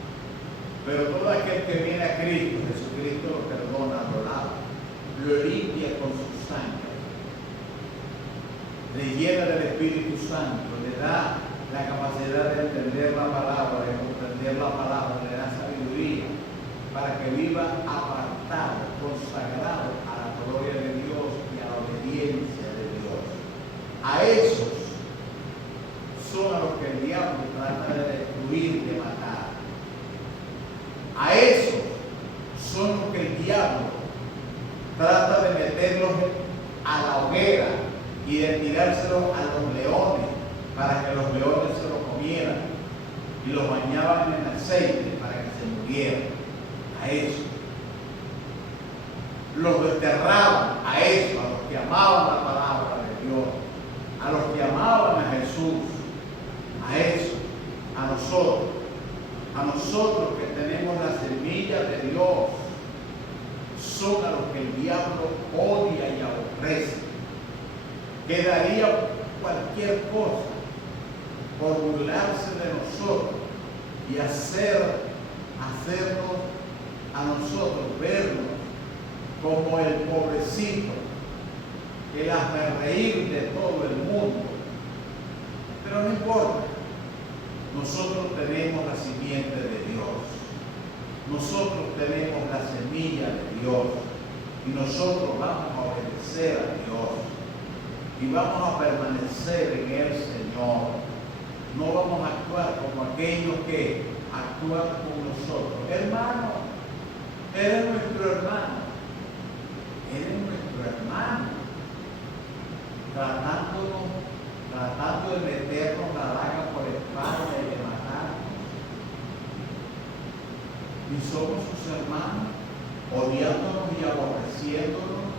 Pero todo aquel que viene a Cristo, Jesucristo lo perdona, lo lava, lo limpia con su sangre, le llena del Espíritu Santo, le da la capacidad de entender la palabra, de comprender la palabra, le da sabiduría para que viva apartado, consagrado a la gloria de Dios y a la obediencia de Dios. A esos son a los que el diablo trata de destruir, de matar. A esos son los que el diablo trata de y de tirárselo a los leones para que los leones se lo comieran y los bañaban en aceite para que se murieran. A eso. Los desterraban a eso, a los que amaban la palabra de Dios, a los que amaban a Jesús, a eso, a nosotros que tenemos la semilla de Dios, son a los que el diablo odia y aborrece, que daría cualquier cosa por burlarse de nosotros y hacernos a nosotros vernos como el pobrecito, el hazmerreír de todo el mundo. Pero no importa, nosotros tenemos la simiente de Dios, nosotros tenemos la semilla de Dios y nosotros vamos a obedecer a Dios y vamos a permanecer en el Señor. No vamos a actuar como aquellos que actúan con nosotros. Hermano, eres nuestro hermano. Eres nuestro hermano, tratando de meternos la daga por la espalda y de matarnos. Y somos sus hermanos, odiándonos y aborreciéndonos.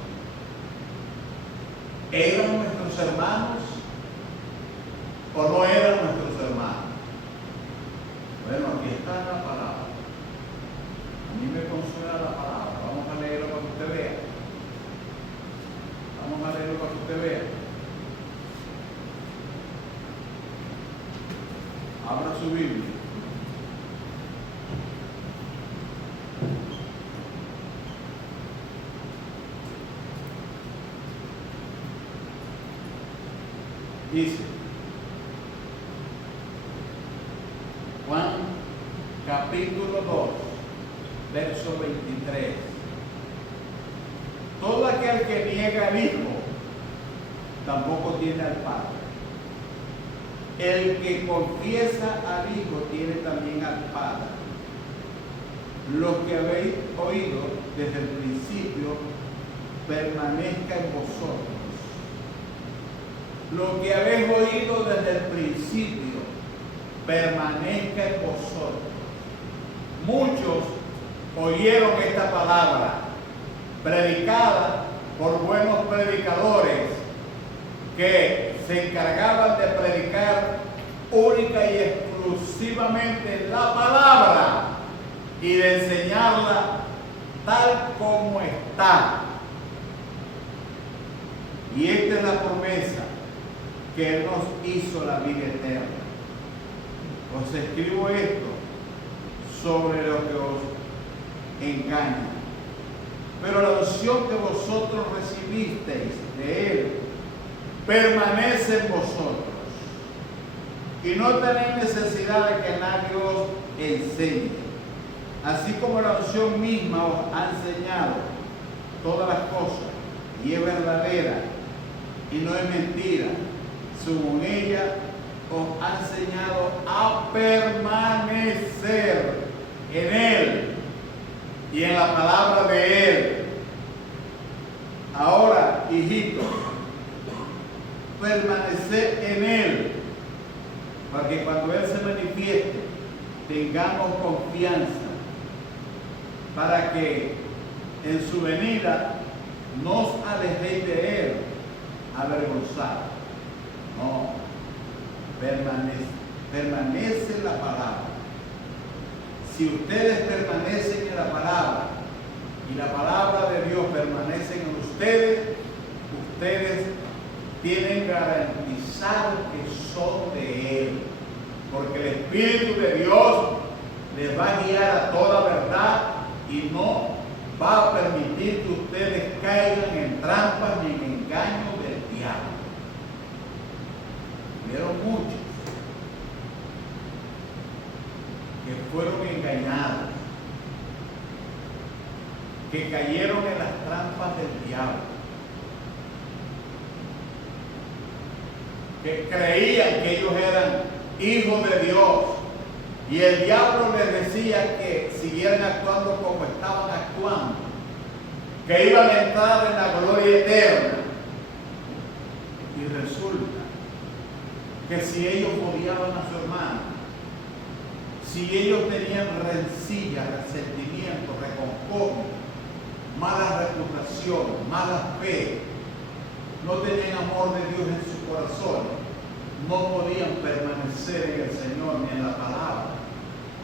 ¿Eran nuestros hermanos o no eran nuestros hermanos? Bueno, aquí está la palabra. A mí me consuela la palabra. Vamos a leerlo para que usted vea. Vamos a leerlo para que usted vea. Abra su Biblia. Dice Juan capítulo 2, verso 23. Todo aquel que niega al Hijo tampoco tiene al Padre. El que confiesa al Hijo tiene también al Padre. Lo que habéis oído desde el principio permanezca en vosotros. Lo que habéis oído desde el principio permanezca en vosotros. Muchos oyeron esta palabra predicada por buenos predicadores que se encargaban de predicar única y exclusivamente la palabra y de enseñarla tal como está. Y esta es la promesa que Él nos hizo, la vida eterna. Os escribo esto sobre lo que os engaña. Pero la unción que vosotros recibisteis de Él permanece en vosotros. Y no tenéis necesidad de que nadie os enseñe. Así como la unción misma os ha enseñado todas las cosas y es verdadera y no es mentira, según ella os ha enseñado a permanecer en Él y en la palabra de Él. Ahora, hijitos, permaneced en Él, para que cuando Él se manifieste tengamos confianza, para que en su venida no os alejéis de Él avergonzados. No, permanece la palabra. Si ustedes permanecen en la palabra y la palabra de Dios permanece en ustedes, ustedes tienen garantizado que son de Él, porque el Espíritu de Dios les va a guiar a toda verdad y no va a permitir que ustedes caigan en trampas ni en engaños del diablo. Vieron muchos que fueron engañados, que cayeron en las trampas del diablo, que creían que ellos eran hijos de Dios y el diablo les decía que siguieran actuando como estaban actuando, que iban a entrar en la gloria eterna. Y Y resulta que si ellos odiaban a su hermano, si ellos tenían rencilla, resentimiento, reconforto, mala reputación, mala fe, no tenían amor de Dios en su corazón, no podían permanecer en el Señor ni en la palabra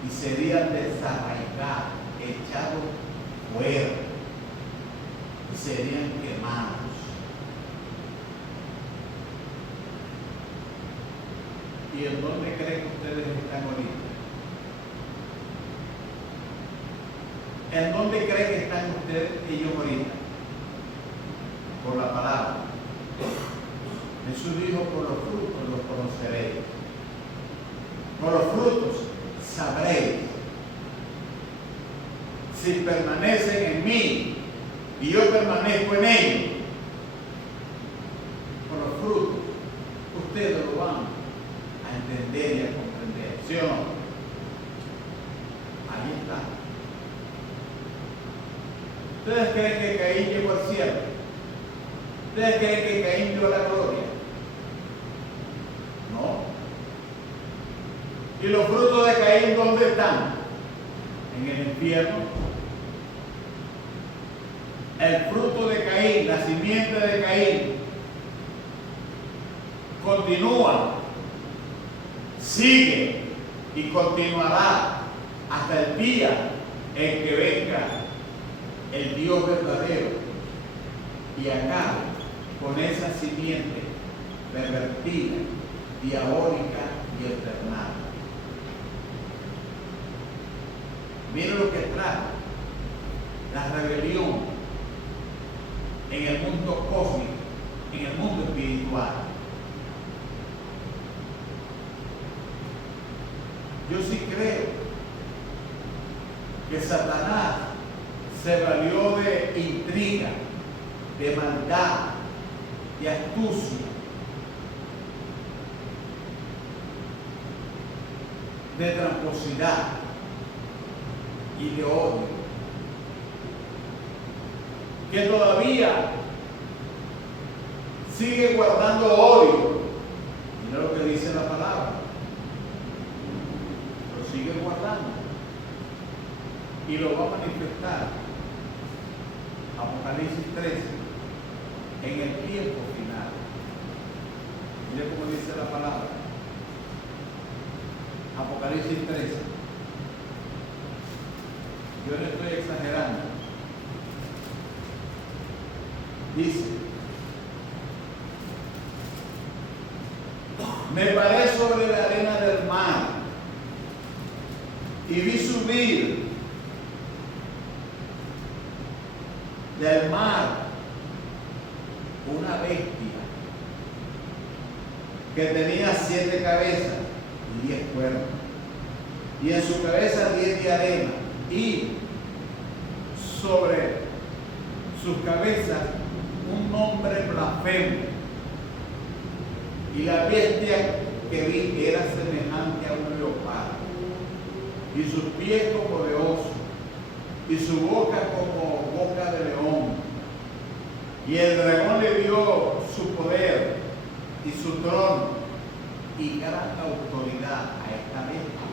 y serían desarraigados, echados fuera y serían quemados. ¿Y en dónde creen que ustedes están ahorita? ¿En dónde creen que están ustedes, ellos ahorita? Por la palabra. Jesús dijo, por los frutos los conoceréis. Por los frutos sabréis. Si permanecen en mí y yo permanezco en ellos, por los frutos, ustedes lo van a entender y a comprender. ¿Sí o no? Ahí está. ¿Ustedes creen que Caín llegó al cielo? ¿Ustedes creen que Caín dio la gloria? No. ¿Y los frutos de Caín dónde están? En el infierno. El fruto de Caín, la simiente de Caín, continúa, sigue y continuará hasta el día en que venga el Dios verdadero y acabe con esa simiente pervertida, diabólica y eternal. Miren lo que trae la rebelión en el mundo cósmico, en el mundo espiritual. Yo sí creo que Satanás se valió de intriga, de maldad, de astucia, de tramposidad y de odio, que todavía sigue guardando odio. Mira lo que dice la palabra, lo sigue guardando y lo va a manifestar. Apocalipsis 13, en el tiempo final. Mira cómo dice la palabra. Apocalipsis 13. Yo no estoy exagerando. Dice: me paré sobre la arena del mar y vi subir del mar una bestia que tenía 7 cabezas y 10 cuernos, y en su cabeza 10 diademas, y sobre sus cabezas un nombre blasfemo. Y la bestia que vi era semejante a un leopardo, y sus pies como de oso, y su boca como boca de león. Y el dragón le dio su poder y su trono y gran autoridad a esta bestia.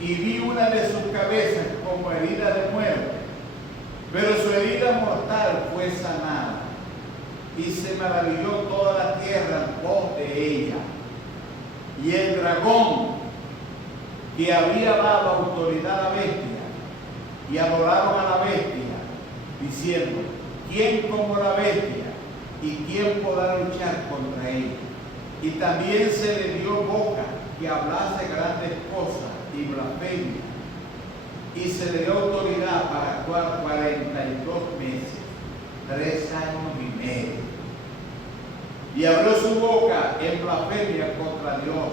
Y vi una de sus cabezas como herida de muerte, pero su herida mortal fue sanada. Y se maravilló toda la tierra en pos de ella. Y el dragón, que había dado autoridad a la bestia, y adoraron a la bestia, diciendo: ¿quién como la bestia? ¿Y quién podrá luchar contra ella? Y también se le dio boca que hablase grandes cosas y blasfemia, y se le dio autoridad para actuar 42 meses, 3 años y medio. Y abrió su boca en blasfemia contra Dios,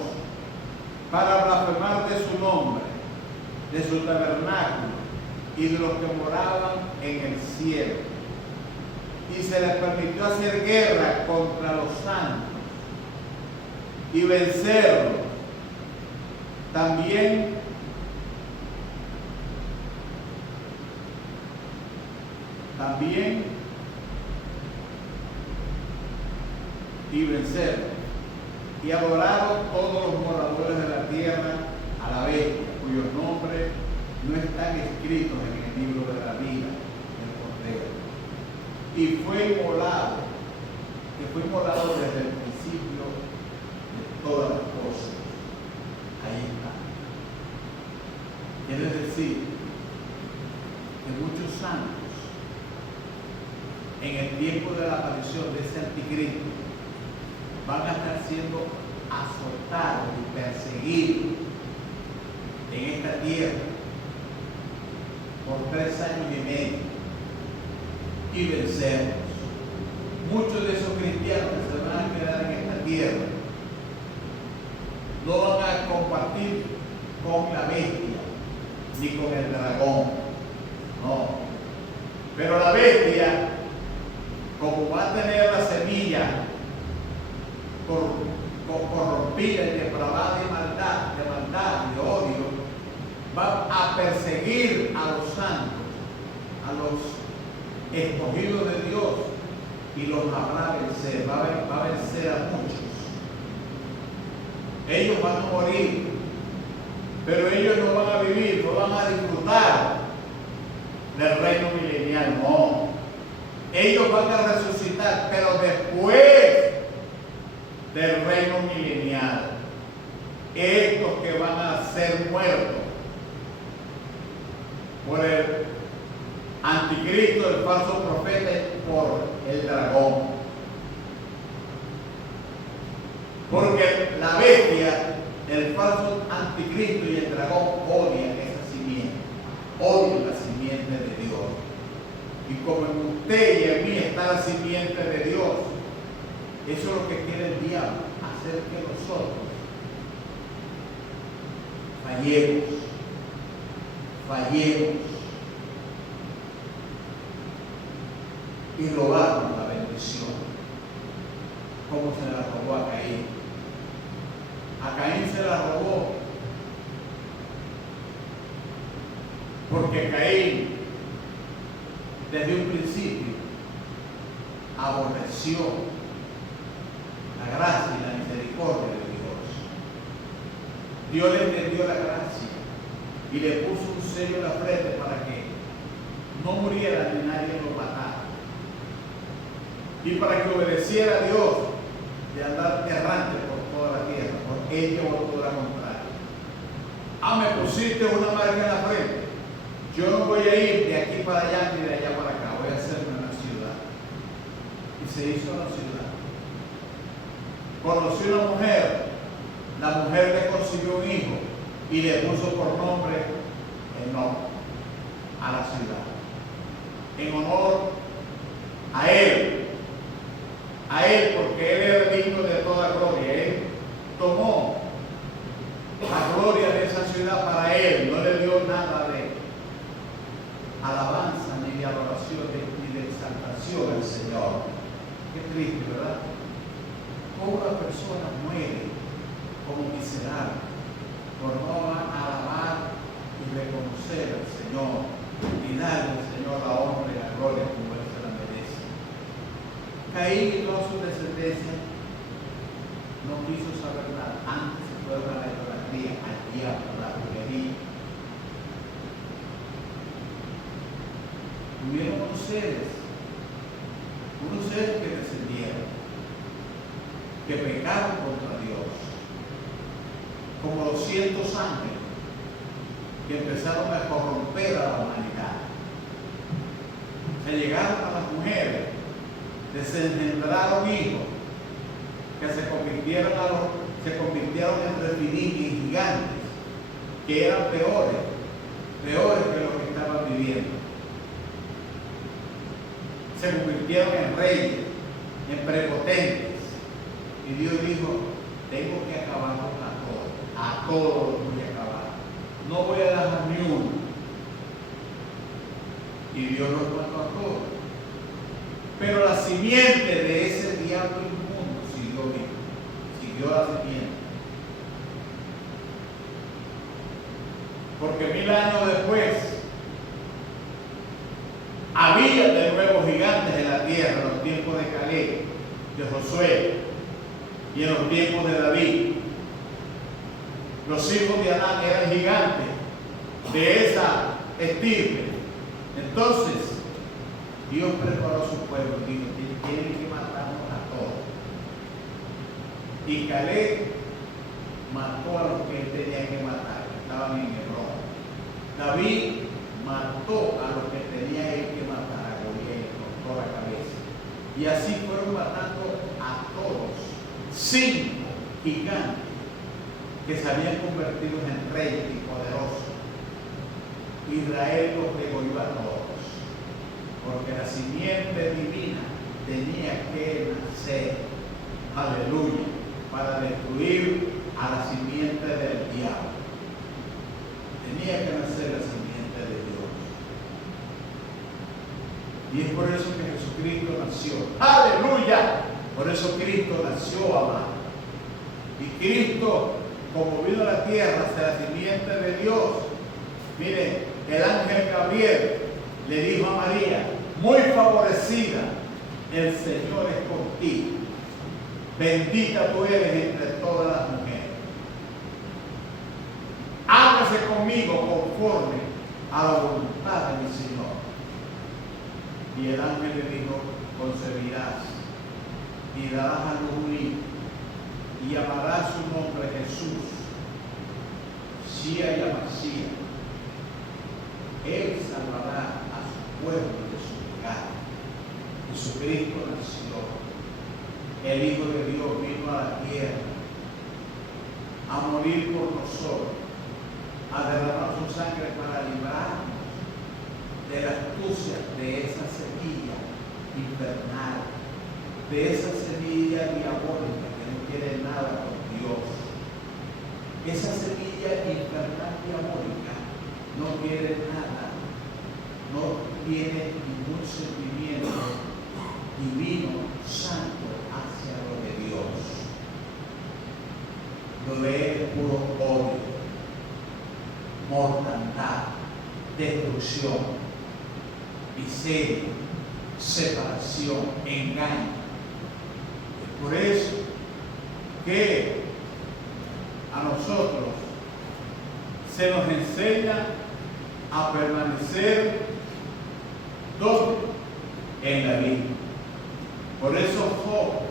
para blasfemar de su nombre, de su tabernáculo y de los que moraban en el cielo. Y se les permitió hacer guerra contra los santos y vencerlos. También y vencerlos. Y adoraron todos los moradores de la tierra a la bestia, cuyos nombres no están escritos en el libro de la vida del Cordero. Y fue inmolado, desde el principio de todas las cosas. Ahí está. Quiere decir que muchos santos, en el tiempo de la aparición de ese anticristo, van a estar siendo azotados y perseguidos en esta tierra por 3 años y medio y vencerlos. Muchos de esos cristianos que se van a quedar en esta tierra no van a compartir con la bestia ni con el dragón, no. Pero la bestia, como va a tener la semilla corrompida y depravada de maldad y de odio, va a perseguir a los santos, a los escogidos de Dios, y los habrá vencer, va a vencer a muchos. Ellos van a morir, pero ellos no van a vivir, no van a disfrutar del reino milenial, no. Ellos van a resucitar, pero después del reino milenial. Estos que van a ser muertos por el anticristo, el falso profeta, por el dragón. Porque la bestia, el falso anticristo y el dragón odian esa simiente, odian la simiente de Dios. Y como en usted y en mí está la simiente de Dios, eso es lo que quiere el diablo, hacer que nosotros fallemos y robarnos la bendición, como se la robó a Caín. A Caín se la robó porque Caín desde un principio aborreció la gracia y la misericordia de Dios. Dios le entendió la gracia y le puso un sello en la frente para que no muriera ni nadie lo matara, y para que obedeciera a Dios de andar errante por toda la tierra, porque Él llevó toda la contraria. Me pusiste una marca en la frente, yo no voy a ir de aquí para allá ni de allá para acá, voy a hacerme una ciudad. Y se hizo una ciudad. Conoció una mujer, la mujer le consiguió un hijo y le puso por nombre Enoc a la ciudad, en honor a él, porque él era digno de toda gloria. Él tomó la gloria de esa ciudad para él, no le dio nada de alabanza, ni de adoración, ni de exaltación al Señor. Qué triste, ¿verdad? Cómo una persona muere como miserable por no alabar y reconocer al Señor y darle al Señor la honra y la gloria como Él se la merece. Caín y toda su descendencia no quiso saber nada. Antes se fueron a la idolatría, al diablo, a la brujería. Hubieron unos seres que descendieron, que pecaron contra Dios, como los 100 ángeles que empezaron a corromper a la humanidad. Se llegaron a las mujeres, desengendraron hijos que se convirtieron en gigantes, que eran peores que los que estaban viviendo. Se convirtieron en reyes, en prepotentes. Y Dios dijo: tengo que acabarlos a todos los voy a acabar. No voy a dejar ni uno. Y Dios los mató a todos. Pero la simiente de ese diablo inmundo siguió la simiente. Porque 1000 años después había de nuevo gigantes en la tierra, en los tiempos de Caleb, de Josué, y en los tiempos de David. Los hijos de Adán eran gigantes de esa estirpe. Entonces, Dios preparó a su pueblo y dijo: tienen que matarnos a todos. Y Caleb mató a los que él tenía que matar, que estaban en Hebrón. David mató a los que tenía él que matar, a Goliat, con toda la cabeza. Y así fueron matando a todos, 5 gigantes que se habían convertido en reyes y poderosos. Israel los degolló a todos, porque la simiente divina tenía que nacer, aleluya, para destruir a la simiente del diablo. Tenía que nacer la simiente de Dios. Y es por eso que Jesucristo nació. ¡Aleluya! Por eso Cristo nació, amado. Y Cristo, como vino a la tierra, hacia la simiente de Dios. Mire, el ángel Gabriel le dijo a María: muy favorecida, el Señor es contigo. Bendita tú eres entre todas las mujeres. Hágase conmigo conforme a la voluntad de mi Señor. Y el ángel le dijo: concebirás y darás a luz un hijo, y llamarás su nombre Jesús, Shia Yamasía. Él salvará a su pueblo de su pecado. Jesucristo nació. El Hijo de Dios vino a la tierra a morir por nosotros, a derramar su sangre para librarnos de la astucia de esa semilla infernal, de esa semilla diabólica que no quiere nada con Dios. Esa semilla infernal diabólica no quiere nada, no tiene ningún sentimiento divino, santo, hacia lo de Dios. Lo de él es puro odio, mortandad, destrucción, miseria, separación, engaño. Es por eso que a nosotros se nos enseña a permanecer ¿dónde? En la vida. Por eso Job,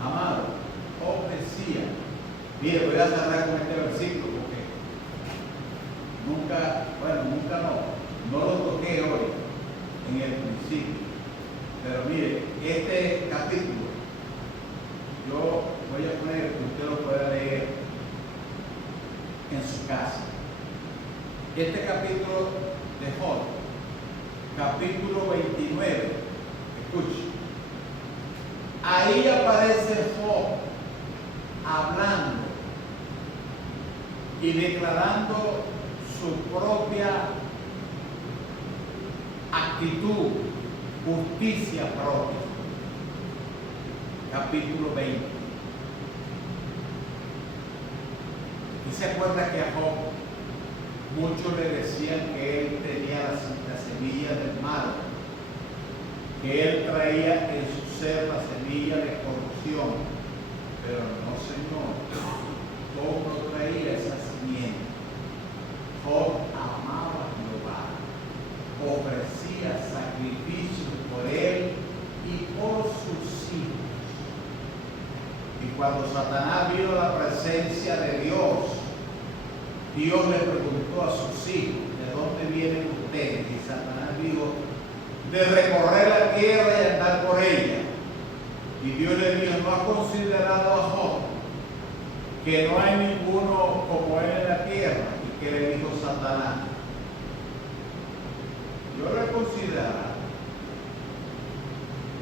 amado, Job decía, mire, voy a cerrar con este versículo porque nunca no lo toqué hoy en el principio. Pero mire, este capítulo, yo voy a poner que usted lo pueda leer en su casa. Este capítulo de Job, capítulo 29, escuche. Ahí aparece Job hablando y declarando su propia actitud, justicia propia. Capítulo 20. ¿Y se acuerda que a Job muchos le decían que él tenía la semilla del mal, que él traía en su ser la semilla de corrupción? Pero no, Señor, Job no traía esa simiente. Job amaba a Jehová, ofrecía sacrificios por él y por sus hijos. Y cuando Satanás vio la presencia de Dios, Dios le preguntó a sus hijos: ¿de dónde vienen ustedes? Y Satanás dijo: de recorrer la tierra y andar por ella. Y Dios le dijo: ¿no has considerado a Job, que no hay ninguno como él en la tierra? Y que le dijo Satanás: yo lo he considerado.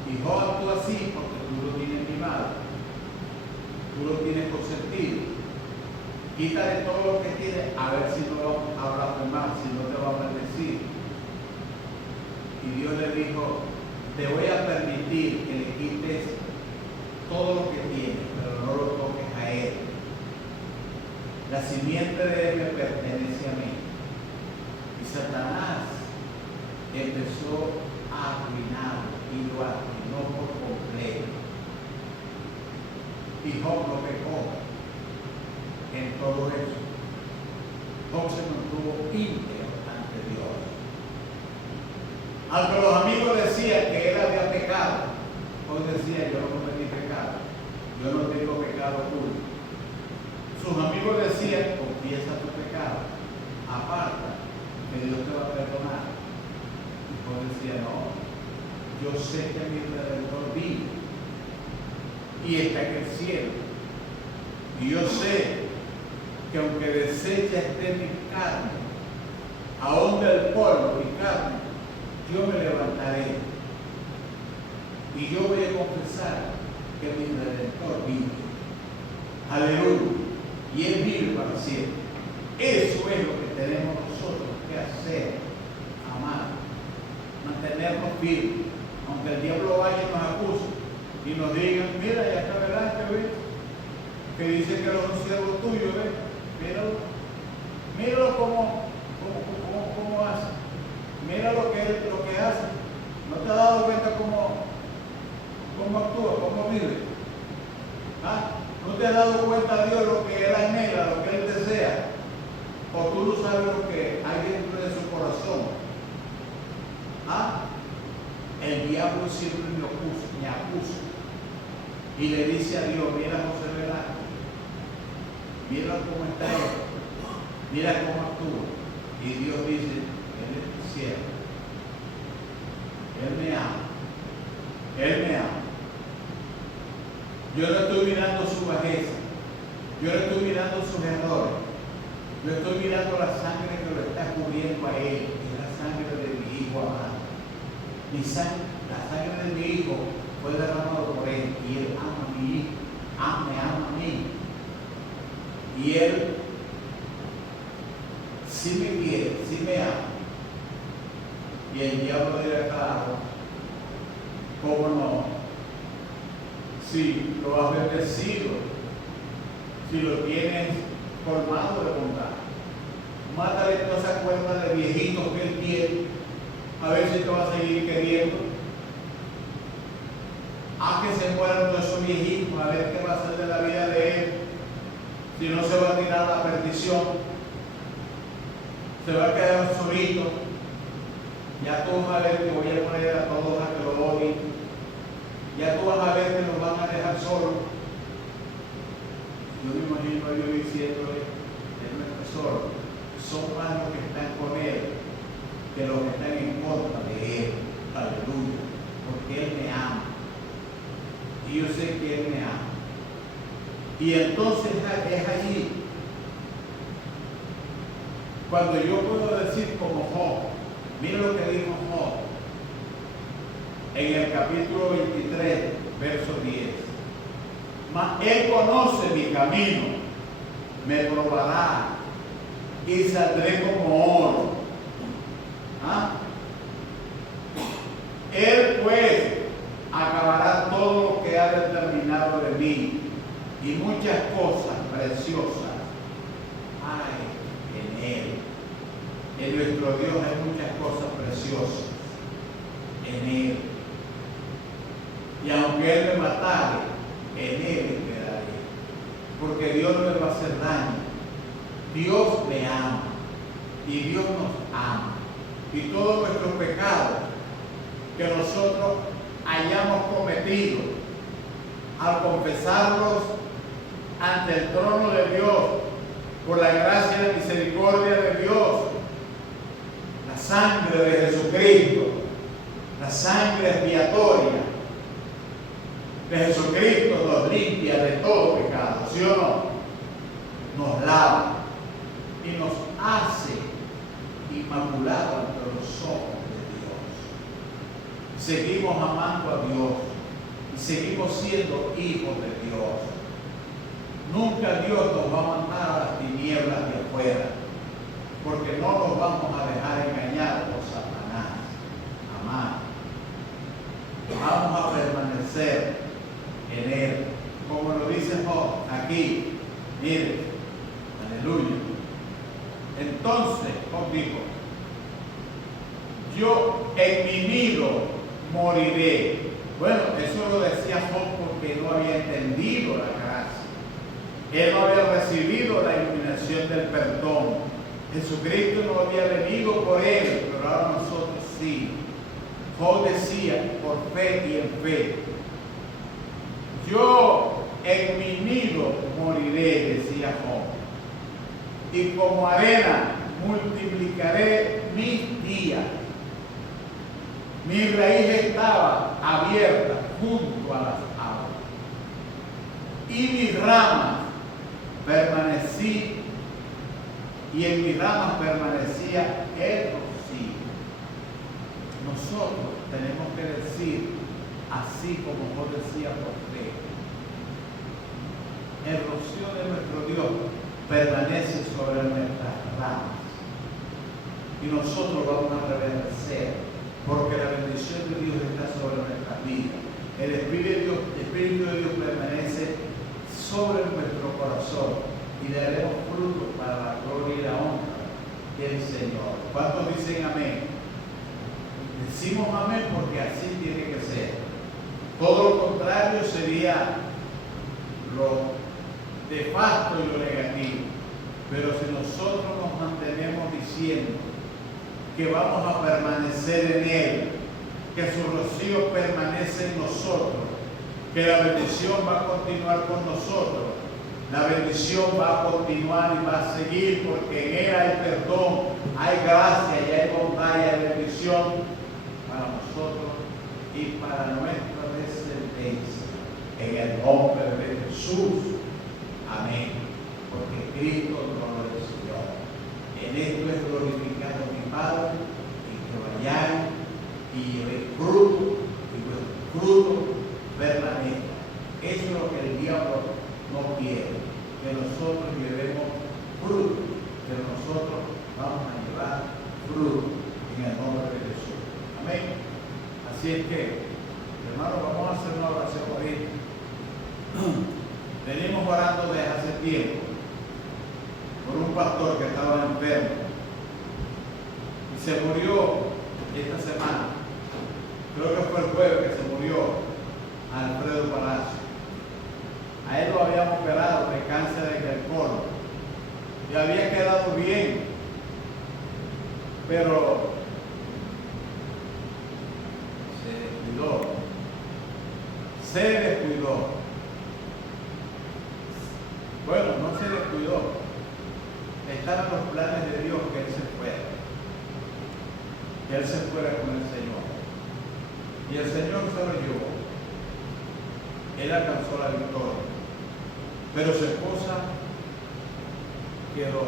Y Job actuó así porque tú lo tienes mimado, tú lo tienes consentido. Quítale todo lo que tienes, a ver si no hablas más, si no te va a maldecir. Y Dios le dijo: te voy a permitir que le quites todo lo que tienes, pero no lo toques a él. La simiente de él me pertenece a mí. Y Satanás empezó a arruinarlo y lo arruinó por completo. Y Y Job no pecó en todo eso. Job se mantuvo íntegro ante Dios. Aunque los amigos decían que él había pecado, Job decía: yo no cometí pecado, yo no tengo pecado oculto. Sus amigos decían: confiesa tu pecado, aparta, que Dios te va a perdonar. Y Job decía: no, yo sé que mi Redentor vive y está en el cielo, y yo sé que aunque desecha esté mi carne, aún del polvo mi carne, yo me levantaré y yo voy a confesar que mi Redentor vive. Aleluya. Y Él vive para siempre. Eso es lo que tenemos nosotros que hacer, amar, mantenernos firmes, aunque el diablo vaya y nos acuse y nos diga: mira, ya está delante, ¿ves? Que dice que era un siervo tuyo, ¿ves? Míralo cómo hace. Mira lo que hace. ¿No te has dado cuenta cómo actúa, cómo vive? ¿Ah? ¿No te has dado cuenta, Dios, lo que Él anhela, lo que Él desea? ¿O tú no sabes lo que hay dentro de su corazón? ¿Ah? El diablo siempre me acusa y le dice a Dios: mira, José Velasco, mira cómo está él, mira cómo actúa. Y Dios dice: Él es mi siervo, Él me ama, Él me ama. Yo no estoy mirando su bajeza, yo no estoy mirando sus errores, yo estoy mirando la sangre que lo está cubriendo a Él, que es la sangre de mi Hijo amado. La sangre de mi Hijo fue derramado por Él, y Él ama a mi Hijo, me ama a mí. Y Él sí me quiere, sí me ama. Y el diablo dirá: claro, ¿cómo no? Si lo has bendecido, si lo tienes colmado de bondad, mátale toda esa cuerda de viejitos que Él tiene, a ver si te va a seguir queriendo. Haz que se mueran todos esos viejitos, a ver qué va a hacer de la vida de Él. Si no, se va a tirar a la perdición, se va a quedar solito. Ya tú vas a ver que voy a poner a todos a que lo odien. Ya tú vas a ver que nos van a dejar solos. Yo me imagino a Dios diciéndole: Él no está solo, son más los que están con Él que los que están en contra de Él. Aleluya. Porque Él me ama. Y yo sé que Él me ama. Y entonces es allí cuando yo puedo decir como Job. Mira lo que dijo Job en el capítulo 23, verso 10. Mas Él conoce mi camino, me probará y saldré como oro. ¿Ah? Él pues acabará todo lo que ha determinado de mí, y muchas cosas preciosas hay en Él. En nuestro Dios hay muchas cosas preciosas en Él. Y aunque Él me matare, en Él esperaré. Porque Dios no me va a hacer daño. Dios me ama. Y Dios nos ama. Y todos nuestros pecados que nosotros hayamos cometido, al confesarlos ante el trono de Dios, por la gracia y la misericordia de Dios, la sangre de Jesucristo, la sangre expiatoria de Jesucristo nos limpia de todo pecado, ¿sí o no? Nos lava y nos hace inmaculados ante los ojos de Dios. Seguimos amando a Dios y seguimos siendo hijos de Dios. Nunca Dios nos va a mandar a las tinieblas de afuera, porque no nos vamos a dejar engañar por Satanás. Amado. Vamos a permanecer en Él, como lo dice Job aquí. Mire, aleluya. Entonces Job dijo: yo en mi nido moriré. Bueno, eso lo decía Job porque él no había entendido la gracia. Él no había recibido la iluminación del perdón. Jesucristo no había venido por él, pero ahora nosotros sí. Job decía, por fe y en fe. Yo en mi nido moriré, decía Job, y como arena multiplicaré mis días. Mi raíz estaba abierta junto a las aguas, y mis ramas en mis ramas permanecía el rocío. Nosotros tenemos que decir, así como Job decía por fe, el rocío de nuestro Dios permanece sobre nuestras ramas, y nosotros vamos a reverdecer, porque la bendición de Dios está sobre nuestras vidas. El Espíritu de Dios permanece sobre nuestro corazón, y daremos frutos para la gloria y la honra del Señor. ¿Cuántos dicen amén? Decimos amén porque así tiene que ser. Todo lo contrario sería lo nefasto y lo negativo. Pero si nosotros nos mantenemos diciendo que vamos a permanecer en Él, que su rocío permanece en nosotros, que la bendición va a continuar con nosotros, la bendición va a continuar y va a seguir, porque en Él hay perdón, hay gracia y hay bondad y hay bendición para nosotros y para nuestra descendencia. En el nombre de Jesús. Amén. Porque Cristo nos lo enseñó. En esto es glorificado mi Padre, en que vayáis y llevéis fruto, y vuestro fruto permanezca. Eso es lo que el diablo no quiere, que nosotros llevemos fruto, pero nosotros vamos a llevar fruto en el nombre de Jesús. Amén. Así es que, hermanos, vamos a hacer una oración ahorita. Venimos orando desde hace tiempo por un pastor que estaba enfermo y se murió esta semana. Creo que fue el jueves que se murió Alfredo Palacio. A él lo habían operado de cáncer del colon y había quedado bien, pero se descuidó. Bueno, no se descuidó. Estaban los planes de Dios que él se fuera con el Señor. Y el Señor se lo llevó. Él alcanzó la victoria. Pero su esposa quedó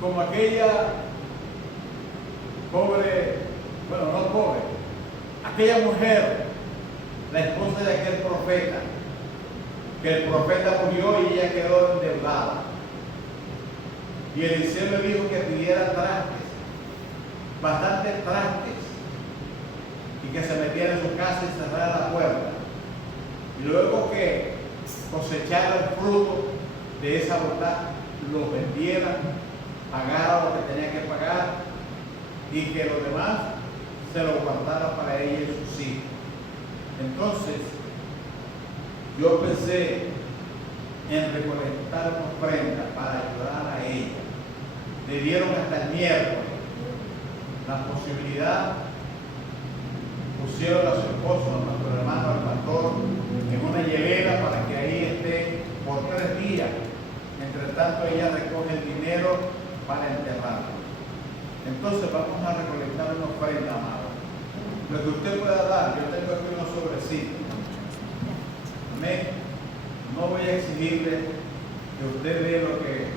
como aquella pobre, bueno, no pobre, aquella mujer, la esposa de aquel profeta, que el profeta murió y ella quedó endeudada. Y Eliseo le dijo que pidiera trastes, bastantes trastes, y que se metiera en su casa y cerrara la puerta. Y luego que cosechara el fruto de esa bondad, lo vendiera, pagara lo que tenía que pagar, y que lo demás se lo guardara para ella y sus hijos. Entonces, yo pensé en recolectar una ofrenda para ayudar a ella. Le dieron hasta el miércoles la posibilidad, pusieron a su esposo, a nuestro hermano, al pastor, en una hielera para que ahí esté por 3 días. Entre tanto, ella recoge el dinero para enterrarlo. Entonces, vamos a recolectar una ofrenda, amado. Lo que usted pueda dar, yo tengo aquí unos sobrecitos. Amén. No voy a exigirle que usted dé lo que